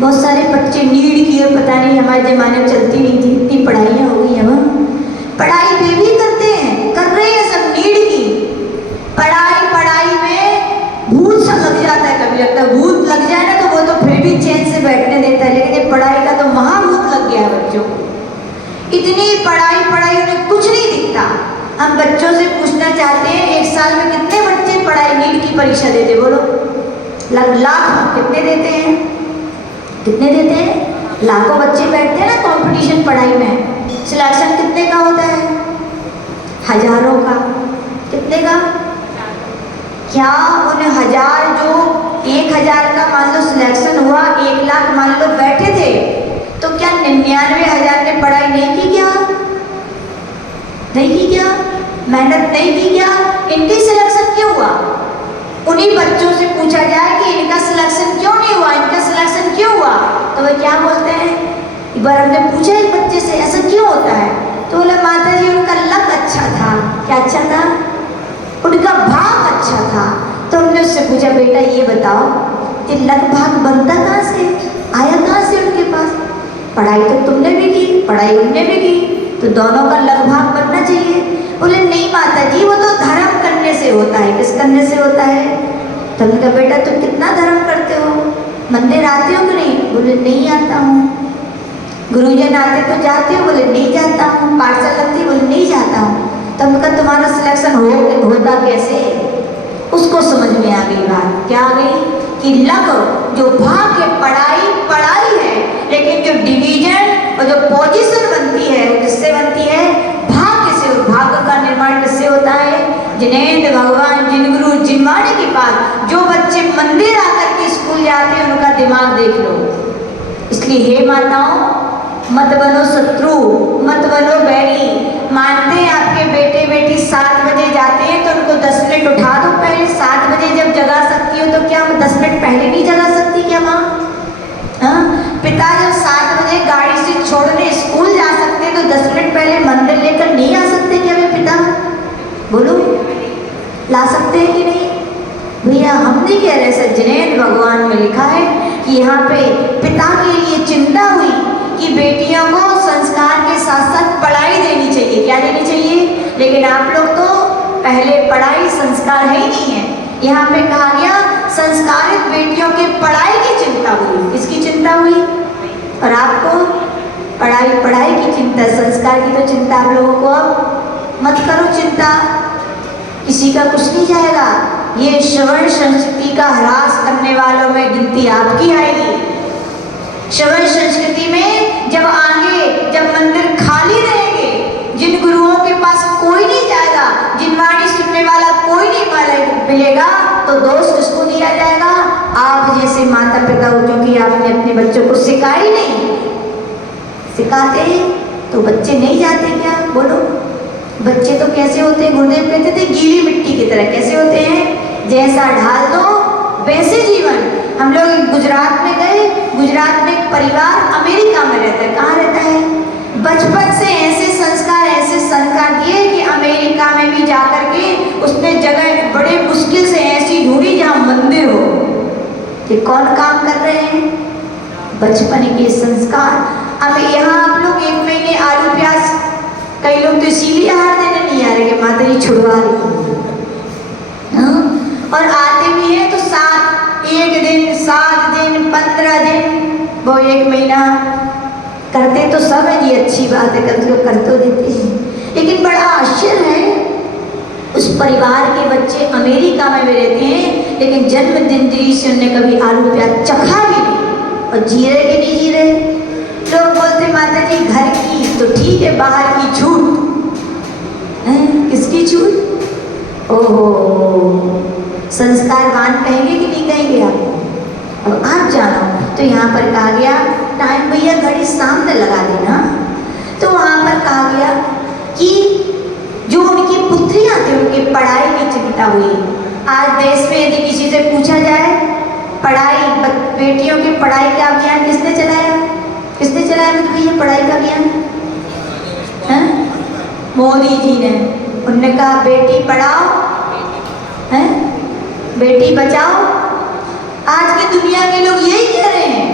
बहुत सारे बच्चे नीड की है, पता नहीं हमारे जमाने में चलती नहीं थी, इतनी पढ़ाइयाँ हो गई हैं। पढ़ाई वे भी करते हैं, कर रहे हैं सब नीड की। पढ़ाई में भूत सा लग जाता है, कभी लगता है भूत लग जाए ना तो वो तो फिर भी चैन से बैठने देता है, लेकिन पढ़ाई का तो महाभूत लग गया है बच्चों को। इतनी पढ़ाई उन्हें कुछ नहीं दिखता। हम बच्चों से पूछना चाहते हैं 1 साल कितनी परीक्षा देते बोलो? लाख कितने देते हैं? कितने देते हैं? लाखों बच्चे बैठते हैं ना कंपटीशन पढ़ाई में, सिलेक्शन कितने का होता है? हजारों का। कितने का? क्या उन हजार जो 1000 का मान लो सिलेक्शन हुआ, 1 लाख मान लो बैठे थे, तो क्या 99,000 ने पढ़ाई नहीं की क्या? नहीं की क्या? मेहनत नहीं की क्या? इनकी सिलेक्शन क्यों हुआ? उन्हीं बच्चों से पूछा जाए कि इनका सिलेक्शन क्यों नहीं हुआ, इनका सिलेक्शन क्यों हुआ, तो वे क्या बोलते हैं? एक बार हमने पूछा एक बच्चे से ऐसा क्यों होता है, तो बोले माता जी उनका लक अच्छा था। क्या अच्छा था? उनका भाग अच्छा था। तो हमने उससे पूछा बेटा ये बताओ कि लक भाग बनता कहाँ से, आया कहाँ से उनके पास? पढ़ाई तो तुमने भी की, पढ़ाई उनने भी की, तो दोनों का लक भाग बनना चाहिए। बोले नहीं माता जी वो तो धर्म करने से होता है। किस करने से होता है? तो हमने कहा बेटा तुम कितना धर्म करते हो, मंदिर आते हो कि नहीं? बोले नहीं आता हूँ। गुरुजन आते तो जाते हो? बोले नहीं जाता हूँ। पाठशाला लगती? बोले नहीं जाता हूँ। तो हमने कहा तुम्हारा सिलेक्शन होता कैसे? उसको समझ में आ गई बात। क्या आ गई? कि लक जो भाग्य पढ़ाई है, लेकिन जो डिवीजन और जो पोजीशन बनती है वो किससे बनती है? भाग्य से। और भाग्य का निर्माण किससे होता है? जिनेंद्र भगवान जिन गुरु जिनवाणी के पास जो बच्चे मंदिर आकर के स्कूल जाते हैं उनका दिमाग देख लो। इसलिए हे माताओं मत बनो शत्रु, मत बनो बैरी। मानते हैं आपके बेटे बेटी 7 बजे जाते हैं तो उनको 10 मिनट उठा दो पहले। 7 बजे जब जगा सकती हो तो क्या 10 मिनट पहले नहीं जगा सकती क्या माँ? पिता जब 7 बजे गाड़ी से छोड़ने स्कूल जा सकते तो 10 मिनट पहले मंदिर लेकर नहीं आ सकते क्या वे पिता? बोलो ला सकते हैं कि नहीं? भैया हम नहीं कह रहे, सज्जनेन्द्र भगवान में लिखा है कि यहाँ पे पिता के लिए चिंता हुई कि बेटियों को संस्कार के साथ साथ पढ़ाई देनी चाहिए। क्या देनी चाहिए? लेकिन आप लोग तो पहले पढ़ाई संस्कार है ही नहीं है। यहाँ पे कहा गया संस्कारित बेटियों के पढ़ाई की चिंता हुई। किसकी चिंता हुई? और आपको पढ़ाई की चिंता, संस्कार की तो चिंता आप लोगों को अब मत करो चिंता। किसी का कुछ नहीं जाएगा। ये श्रवण संस्कृति का ह्रास करने वालों में गिनती आपकी आएगी। श्रवण संस्कृति में जब मंदिर खाली रहेंगे, जिन गुरुओं के पास कोई नहीं जाएगा, जिन वाणी सुनने वाला कोई नहीं मिलेगा, तो दोष किसको दिया जाएगा? आप जैसे माता पिता हो, क्योंकि आपने अपने बच्चों को सिखाई नहीं। सिखाते तो बच्चे नहीं जाते क्या? बोलो बच्चे तो कैसे होते हैं? गुरुदेव कहते थे गीली मिट्टी की तरह। कैसे होते हैं? जैसा ढाल दो वैसे जीवन। हम लोग गुजरात में गए, गुजरात में एक परिवार अमेरिका में रहता है। कहाँ रहता है? बचपन से ऐसे संस्कार दिए कि अमेरिका में भी जाकर के उसने जगह बड़े मुश्किल से ऐसी ढूंढी जहाँ मंदिर हो। कि कौन काम कर रहे हैं? बचपन के संस्कार। अब यहाँ आप लोग 1 महीने आलू प्याज, कई लोग तो इसीलिए आहार देने नहीं आ रहे कि माता जी छुड़वा रही। और आते भी हैं तो 1 दिन 7 दिन 15 दिन, वो 1 महीना करते तो सब है जी, अच्छी बात है, कर तो देते हैं। लेकिन बड़ा आश्चर्य है, उस परिवार के बच्चे अमेरिका में भी रहते हैं, लेकिन जन्मदिन से उन्हें कभी आलू प्याज चखा भी नहीं। और जी रहे कि नहीं जी रहे? लोग बोलते माता जी घर की तो ठीक है, बाहर की छूट। किसकी छूट? ओहो, संस्कारवान कहेंगे कि नहीं कहेंगे आप? अब आप जानो। तो यहाँ पर कहा गया टाइम भैया घड़ी सामने लगा देना। तो वहाँ पर कहा गया कि जो उनकी पुत्रियाँ थी उनकी पढ़ाई की चिंता हुई। आज देश में यदि किसी से पूछा जाए पढ़ाई, बेटियों की पढ़ाई का अभियान किसने चलाया? किसने चलाया मतलब ये पढ़ाई का अभियान? मोदी जी ने। उन्होंने कहा बेटी पढ़ाओ है, बेटी बचाओ। आज की दुनिया के लोग यही कह रहे हैं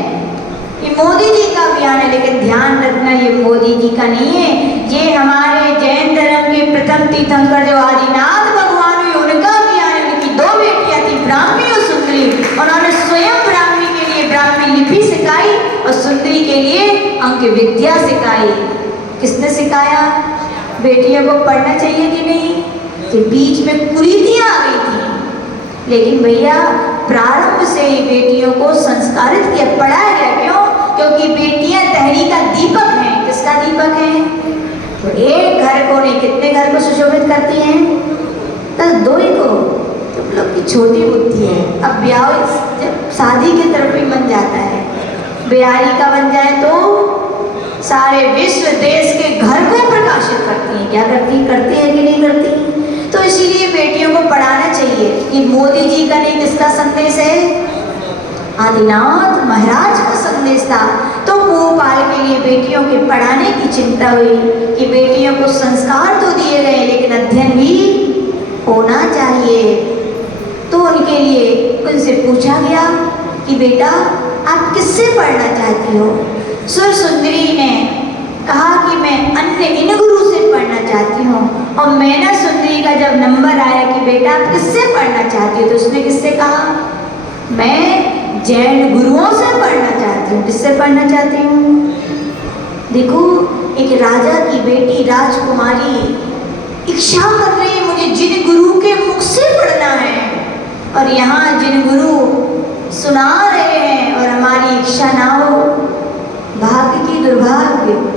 कि मोदी जी का अभियान है, लेकिन ध्यान रखना ये मोदी जी का नहीं है, ये हमारे जैन धर्म के प्रथम तीर्थंकर जो आदिनाथ भगवान हुए उनका अभियान है। उनकी 2 बेटियां थी, ब्राह्मी और सुंदरी। उन्होंने स्वयं ब्राह्मी के लिए ब्राह्मी लिपि सिखाई और सुंदरी के लिए अंक विद्या सिखाई। किसने सिखाया? बेटियों को पढ़ना चाहिए कि नहीं? कि बीच में कुरीतियां आ गई थी। लेकिन भैया प्रारंभ से ही बेटियों को संस्कारित किया, पढ़ाया गया। क्यों? क्योंकि बेटियां तहरी का दीपक हैं। किसका दीपक है? तो एक घर को नहीं, कितने घर को सुशोभित करती हैं? बस दो ही को। तुम लोग की छोटी बुद्धि है। अब ब्याह जब शादी की तरफ ही बन जाता है, बिहारी का बन जाए तो सारे विश्व देश के घर को प्रकाशित करती है। क्या करती है कि नहीं करती? तो इसीलिए बेटियों को पढ़ाना चाहिए। कि मोदी जी का नहीं, किसका संदेश है? आदिनाथ महाराज का संदेश था। तो भोपाल के लिए बेटियों के पढ़ाने की चिंता हुई कि बेटियों को संस्कार तो दिए गए लेकिन अध्ययन भी होना चाहिए। तो उनके लिए उनसे पूछा गया कि बेटा आप किससे पढ़ना चाहती हो? सुर सुंदरी ने कहा कि मैं अन्य इन गुरु से पढ़ना चाहती हूँ। और मैना सुंदरी का जब नंबर आया कि बेटा आप किससे पढ़ना चाहती हो, तो उसने किससे कहा? मैं जैन गुरुओं से पढ़ना चाहती हूँ। किससे पढ़ना चाहती हूँ? देखो, एक राजा की बेटी राजकुमारी इच्छा कर रही है मुझे जिन गुरु के मुख से पढ़ना है, और यहाँ जिन गुरु सुना रहे हैं और हमारी इच्छा ना हो, भाग्य की दुर्भाग्य।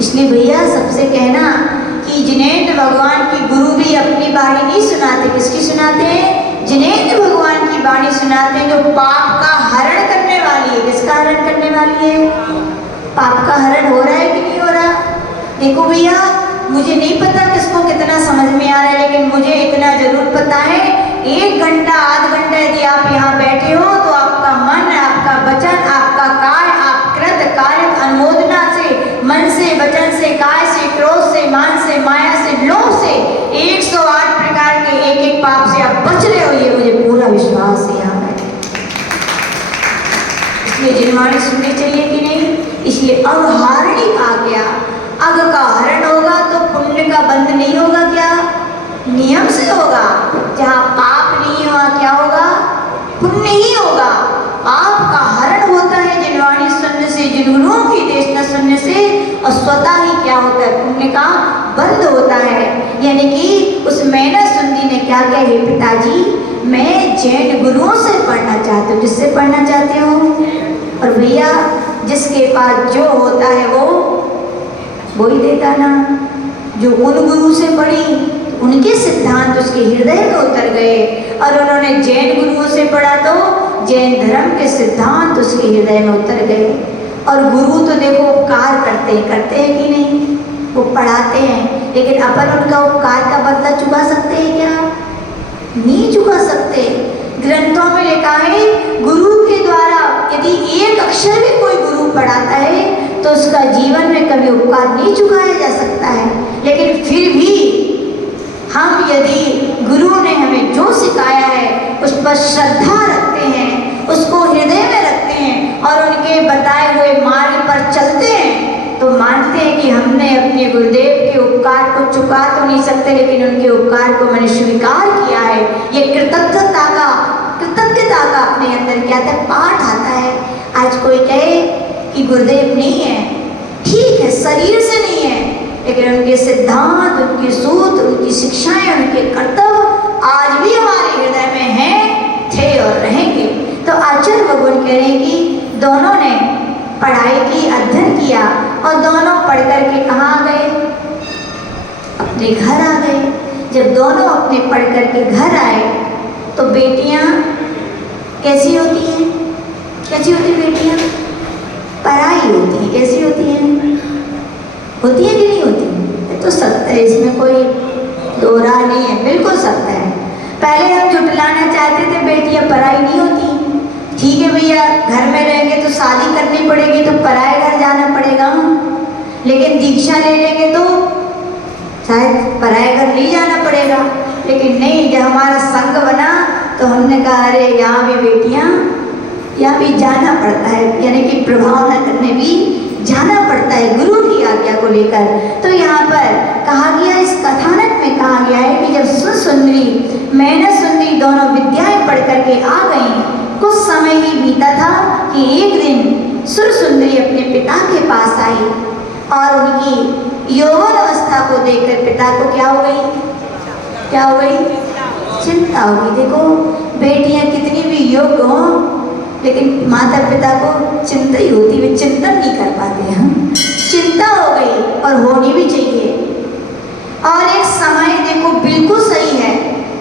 इसलिए भैया सबसे कहना कि जिनेंद्र भगवान की गुरु भी अपनी वाणी नहीं सुनाते। किसकी सुनाते हैं? जिनेंद्र भगवान की वाणी सुनाते हैं, जो पाप का हरण करने वाली है। किसका हरण करने वाली है? पाप का हरण हो रहा है कि नहीं हो रहा? देखो भैया, मुझे नहीं पता किसको कितना समझ में आ रहा है, लेकिन मुझे इतना जरूर पता है, 1 घंटा आध घंटा यदि आप यहाँ बैठे हो तो आपका मन, आपका वचन, आपका काय, आप कृत कार्य अनुमोदना से, मन से, वचन से, काय से, क्रोध से, मान से, माया से, लोभ से, 108 प्रकार के एक एक पाप से आप बच रहे हो, ये मुझे पूरा विश्वास है यहाँ बैठे। इसलिए जिनवाणी सुननी चाहिए कि नहीं? इसलिए अवहारणी कहा गया। अग का हरण होगा तो पुण्य का बंध नहीं होगा। क्या? नियम से होगा। जहाँ पाप नहीं हुआ क्या होगा? पुण्य ही होगा। पाप का हरण होता है जिनवाणी सुनने से, जिन गुरुओं की देशना सुनने से, और स्वतः ही क्या होता है? पुण्य का बंध होता है। यानी कि उस मैना सुंदी ने क्या कहा? हे पिताजी, मैं जैन गुरुओं से पढ़ना चाहती हूँ। जिससे पढ़ना चाहती हूँ? और भैया जिसके पास जो होता है वो ही देता ना। जो उन गुरु से पढ़ी, उनके सिद्धांत उसके हृदय में उतर गए, और उन्होंने जैन गुरुओं से पढ़ा तो जैन धर्म के सिद्धांत उसके हृदय में उतर गए। और गुरु तो देखो उपकार करते हैं कि नहीं? वो पढ़ाते हैं, लेकिन अपन उनका उपकार का बदला चुका सकते हैं क्या? नहीं चुका सकते। ग्रंथों में लिखा है, गुरु के द्वारा यदि एक अक्षर भी कोई गुरु पढ़ाता है तो उसका जीवन में कभी उपकार नहीं चुकाया जा सकता है। लेकिन फिर भी हम यदि गुरु ने हमें जो सिखाया है उस पर श्रद्धा रखते हैं, उसको हृदय में रखते हैं और उनके बताए हुए मार्ग पर चलते हैं, तो मानते हैं कि हमने अपने गुरुदेव के उपकार को चुका तो नहीं सकते, लेकिन उनके उपकार को मैंने स्वीकार किया है। ये कृतज्ञता का अपने अंदर क्या था? पाठ आता है। आज कोई कहे कि गुरुदेव नहीं है, ठीक है, शरीर से नहीं है, लेकिन उनके सिद्धांत, उनके सूत्र, उनकी शिक्षाएं, उनके कर्तव्य आज भी हमारे हृदय में हैं, थे और रहेंगे। तो आचार्य भगवान कह रहे हैं कि दोनों ने पढ़ाई की, अध्ययन किया, और दोनों पढ़ करके कहाँ आ गए? अपने घर आ गए। जब दोनों अपने पढ़ करके घर आए तो बेटियां कैसी होती हैं? कैसी होती बेटियां? पराई होती हैं। कैसी होती हैं? होती है कि नहीं होती? तो सत्य है, इसमें कोई दो राह नहीं है, बिल्कुल सत्य है। पहले हम झुटलाना चाहते थे बेटियां पराई नहीं होती। ठीक है भैया, घर में रहेंगे तो शादी करनी पड़ेगी तो पराए घर जाना पड़ेगा, लेकिन दीक्षा ले लेंगे तो शायद पराए घर नहीं जाना पड़ेगा। लेकिन नहीं, जब हमारा संग बना तो हमने कहा अरे यहाँ भी बेटियाँ, यहाँ भी जाना पड़ता है, यानी कि प्रभाव न करने भी जाना पड़ता है गुरु की आज्ञा को लेकर। तो यहाँ पर कहा गया, इस कथानक में कहा गया है कि जब सुर सुंदरी, मैना सुंदरी दोनों विद्याएं पढ़ करके आ गई, कुछ समय ही बीता था कि एक दिन सुर सुंदरी अपने पिता के पास आई और उनकी यौवन अवस्था को देखकर पिता को क्या हो गई? क्या हो गई? चिंता होगी। देखो बेटियां कितनी भी योग्य हों, लेकिन माता पिता को चिंता ही होती, वे चिंतन नहीं कर पाते हैं। चिंता हो गई और होनी भी चाहिए। और एक समय देखो बिल्कुल सही है,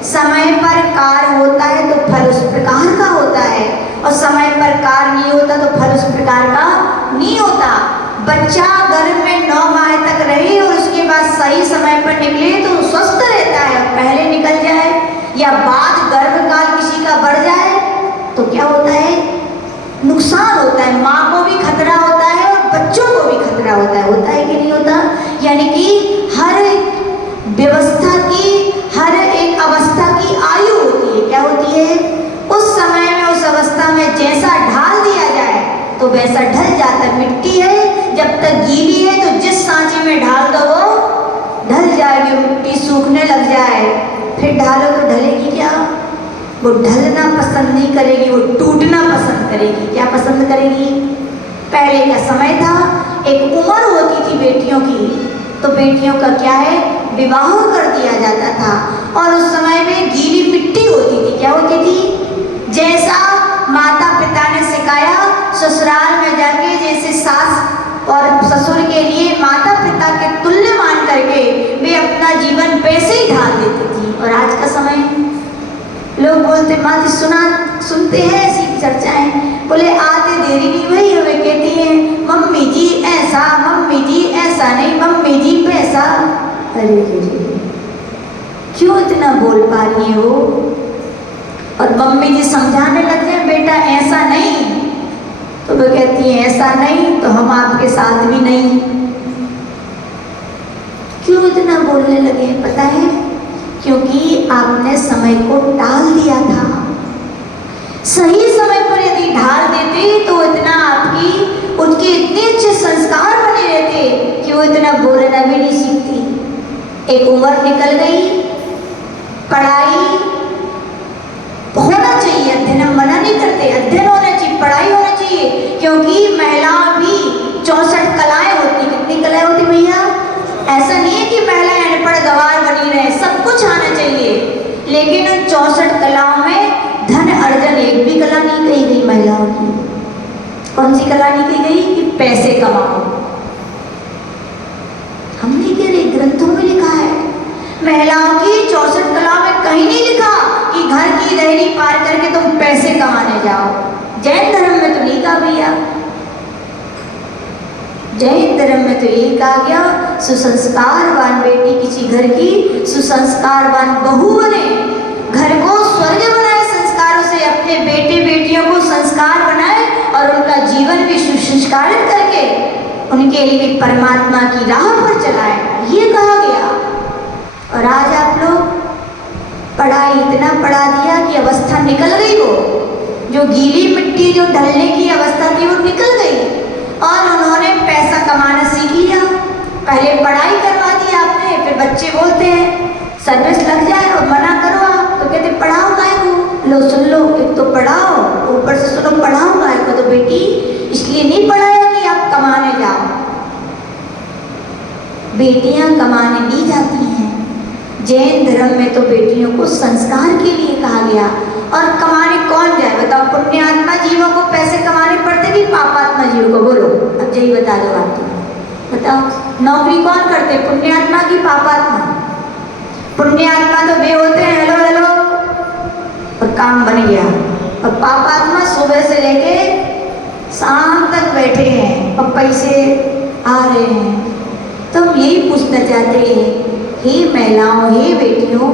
समय पर कार्य होता है तो फल उस प्रकार का होता है, और समय पर कार्य नहीं होता तो फल उस प्रकार का नहीं होता। बच्चा गर्भ में 9 माह तक रहे और उसके बाद सही समय पर निकले तो स्वस्थ रहता है। पहले निकल जाए या बाद गर्भकाल किसी का बढ़ जाए तो क्या होता है, नुकसान होता है। माँ को भी खतरा होता है और बच्चों को भी खतरा होता है कि नहीं होता। यानी कि हर व्यवस्था की, हर एक अवस्था की आयु होती है। क्या होती है, उस समय में उस अवस्था में जैसा ढाल दिया जाए तो वैसा ढल जाता है। मिट्टी है जब तक गीली है तो जिस सांचे में ढाल दो वो ढल जाएगी। मिट्टी सूखने लग जाए फिर ढालो तो ढलेगी क्या, वो ढलना पसंद नहीं करेगी, वो टूटना पसंद करेगी। क्या पसंद करेगी। पहले का समय था, एक उम्र होती थी बेटियों की, तो बेटियों का क्या है, विवाह कर दिया जाता था। और उस समय में गीली मिट्टी होती थी। क्या होती थी, जैसा माता पिता ने सिखाया ससुराल में जाके, जैसे सास और ससुर के लिए माता पिता के तुल्य मान करके वे अपना जीवन पैसे ही ढाल देती थी। और आज का समय लोग बोलते, माँ जी सुनते हैं ऐसी चर्चाएं, बोले आते देरी नहीं हुई, हमें कहती हैं मम्मी जी ऐसा, मम्मी जी ऐसा नहीं, मम्मी जी पैसा। अरे क्यों इतना बोल पा रही हो। और मम्मी जी समझाने लग जाए बेटा ऐसा नहीं, तो वो कहती है ऐसा नहीं तो हम आपके साथ भी नहीं। क्यों इतना बोलने लगे पता है, क्योंकि आपने समय को टाल दिया था। सही समय पर यदि ढाल देते तो इतना आपकी उनके इतने अच्छे संस्कार बने रहते कि वो इतना बोलना भी नहीं सीखती। एक उम्र निकल गई, पढ़ाई होना चाहिए, अध्ययन हम मना नहीं करते, अध्ययन होना चाहिए, पढ़ाई होना चाहिए, क्योंकि महिलाओं भी 64 कलाएं होती। कितनी कलाएं होती भैया, ऐसा नहीं है कि महिलाएं अनपढ़ गंवार बनी रहे, सब कुछ आना चाहिए, लेकिन उन 64 कलाओं में धन अर्जन एक भी कला नहीं कही गई महिलाओं की। कौन सी कला नहीं कही गई, कि पैसे कमाओ। हम नहीं कह रहे, ग्रंथों में लिखा है महिलाओं की 64 कला में कहीं नहीं लिखा कि घर की दहली पार करके तुम पैसे कमाने जाओ। जैन धर्म में तो नहीं कहा भैया, जैन धर्म में तो यही कहा गया सुसंस्कारवान बेटी किसी घर की सुसंस्कारवान बहू बने, घर को स्वर्ग बनाए, संस्कारों से अपने बेटे बेटियों को संस्कार बनाए और उनका जीवन भी सुसंस्कारित करके उनके लिए परमात्मा की राह पर चलाए, ये कहा गया। और आज आप लोग पढ़ाई इतना पढ़ा दिया कि अवस्था निकल गई, वो जो गीली मिट्टी जो ढलने की अवस्था थी वो निकल गई, और उन्होंने पैसा कमाना सीख लिया। पहले पढ़ाई करवा दी आपने, फिर बच्चे बोलते हैं सर्विस लग जाए और मना करो आप तो कहते पढ़ाओ काय को, लो सुन लो, एक तो पढ़ाओ ऊपर से सुनो पढ़ाओ काय को, तो बेटी इसलिए नहीं पढ़ाया कि आप कमाने जाओ। बेटियां कमाने नहीं जाती हैं। जैन धर्म में तो बेटियों को संस्कार के लिए कहा गया। और कमाने कौन जाए बताओ, पुण्यात्मा जीवों को पैसे कमाने पड़ते कि पापात्मा जीवों को, बोलो अब यही बता दो आप, तो बताओ नौकरी कौन करते, पुण्यात्मा की पापात्मा। पुण्यात्मा तो वे होते हैं हेलो हेलो और काम बन गया, और पापात्मा सुबह से लेके शाम तक बैठे हैं और पैसे आ रहे हैं। तो हम यही पूछना चाहते हैं, हे महिलाओं, हे बेटियों,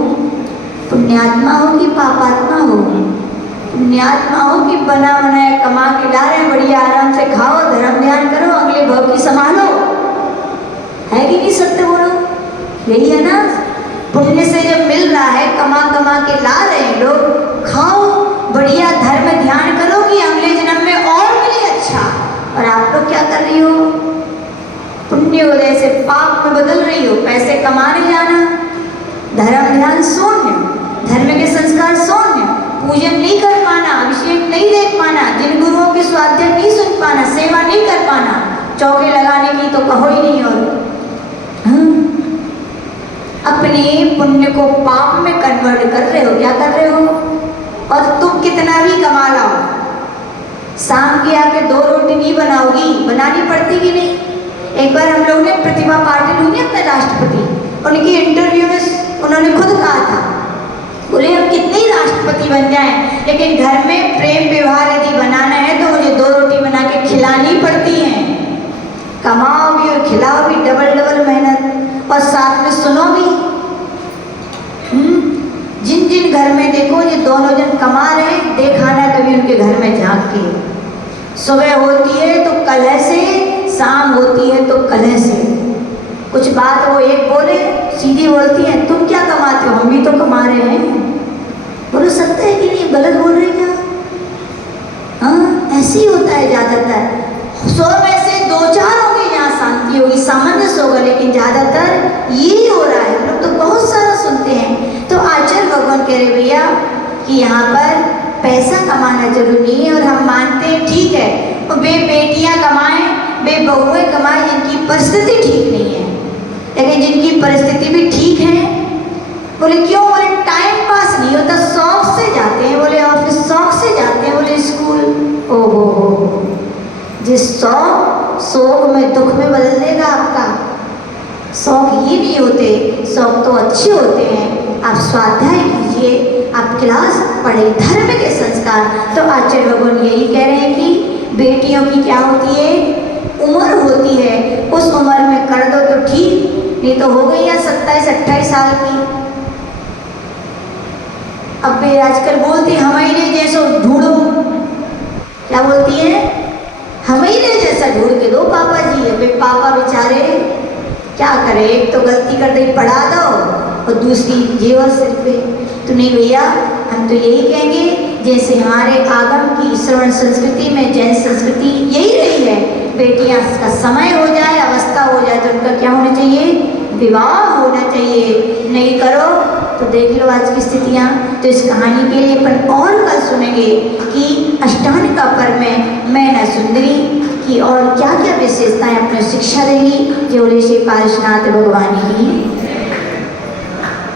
पुण्यात्मा हो कि पापात्मा हो। पुण्यात्मा हो कि बना बनाया कमा के ला रहे हैं, बढ़िया आराम से खाओ, धर्म ध्यान करो, अगले भव की संभालो, है कि नहीं, सत्य बोलो, यही है ना। पुण्य से जब मिल रहा है, कमा कमा के ला रहे हैं लोग, खाओ बढ़िया, धर्म ध्यान करो कि अगले जन्म में और मिले अच्छा। और आप लोग क्या कर रही हो, पुण्य उदय से पाप में बदल रही हो, पैसे कमाने जाना, धर्म ध्यान शून्य, धर्म के संस्कार शून्य, पूजन नहीं कर पाना, अभिषेक नहीं देख पाना, जिन गुरुओं के स्वाध्याय नहीं सुन पाना, सेवा नहीं कर पाना, चौके लगाने की तो कहो ही नहीं। और अपने पुण्य को पाप में कन्वर्ट कर रहे हो। क्या कर रहे हो? और तुम कितना भी कमा लाओ, शाम के आके 2 रोटी नहीं बनाओगी, बनानी पड़ती कि नहीं? एक बार हम लोग ने प्रतिभा पाटिल हुई अपने राष्ट्रपति, उनकी इंटरव्यू में उन्होंने खुद कहा था, बोले हम कितने ही राष्ट्रपति बन जाएं, लेकिन घर में प्रेम व्यवहार यदि बनाना है तो मुझे 2 रोटी बना के खिलानी पड़ती हैं। कमाओ भी और खिलाओ भी, डबल डबल मेहनत, और साथ में सुनो भी। जिन जिन घर में देखो ये दोनों जन कमा रहे, देखाना कभी उनके घर में झांक के। सुबह होती है तो कलह से, शाम होती है तो कलह से। कुछ बात वो एक बोले, सीधी बोलती है तुम क्या कमाते हो, हम भी तो कमा रहे हैं। बोलो सत्य है कि नहीं, गलत बोल रहे क्या? हाँ, ऐसे ही होता है ज़्यादातर। 100 में से 2-4 होंगे यहाँ शांति होगी, सामंजस्य होगा, लेकिन ज़्यादातर यही हो रहा है। हम लोग तो बहुत सारा सुनते हैं। तो आचार्य भगवान कह रहे भैया कि यहाँ पर पैसा कमाना जरूरी नहीं है, और हम मानते हैं ठीक है, और बे बेटियाँ कमाएं, बे बहुएँ कमाएं जिनकी परिस्थिति ठीक नहीं है। लेकिन जिनकी परिस्थिति भी ठीक है, बोले क्यों? बोले टाइम पास नहीं होता, शौक से जाते हैं, बोले ऑफिस शौक से जाते हैं, बोले स्कूल। ओहो, जिस शौक में दुख में बदल देगा आपका। शौक ये नहीं होते, शौक तो अच्छे होते हैं। आप स्वाध्याय कीजिए, आप क्लास पढ़े, धर्म के संस्कार। तो आचार्य भगवान यही कह रहे हैं कि बेटियों की क्या होती है, उम्र होती है, उस उम्र में कर दो तो ठीक, नहीं तो हो गई या 27-28 साल की। अब वे आजकल बोलती है हमारे जैसो ढूंढो, क्या बोलती है? हमारे जैसा ढूंढ के दो पापा जी। अबे पापा बेचारे क्या करे, एक तो गलती कर दी पढ़ा दो, और दूसरी जेवर सिर पे। तो नहीं भैया, हम तो यही कहेंगे जैसे हमारे आगम की श्रवण संस्कृति में, जैन संस्कृति यही रही है, बेटियां का समय हो जाए, अवस्था हो जाए तो उनका क्या होना चाहिए? विवाह होना चाहिए। नहीं करो तो देख लो आज की स्थितियाँ। तो इस कहानी के लिए अपन और कल सुनेंगे कि अष्टांगिका पर्व में मैना सुंदरी की और क्या क्या विशेषताएं अपने शिक्षा देंगी, जो श्री पारसनाथ भगवान की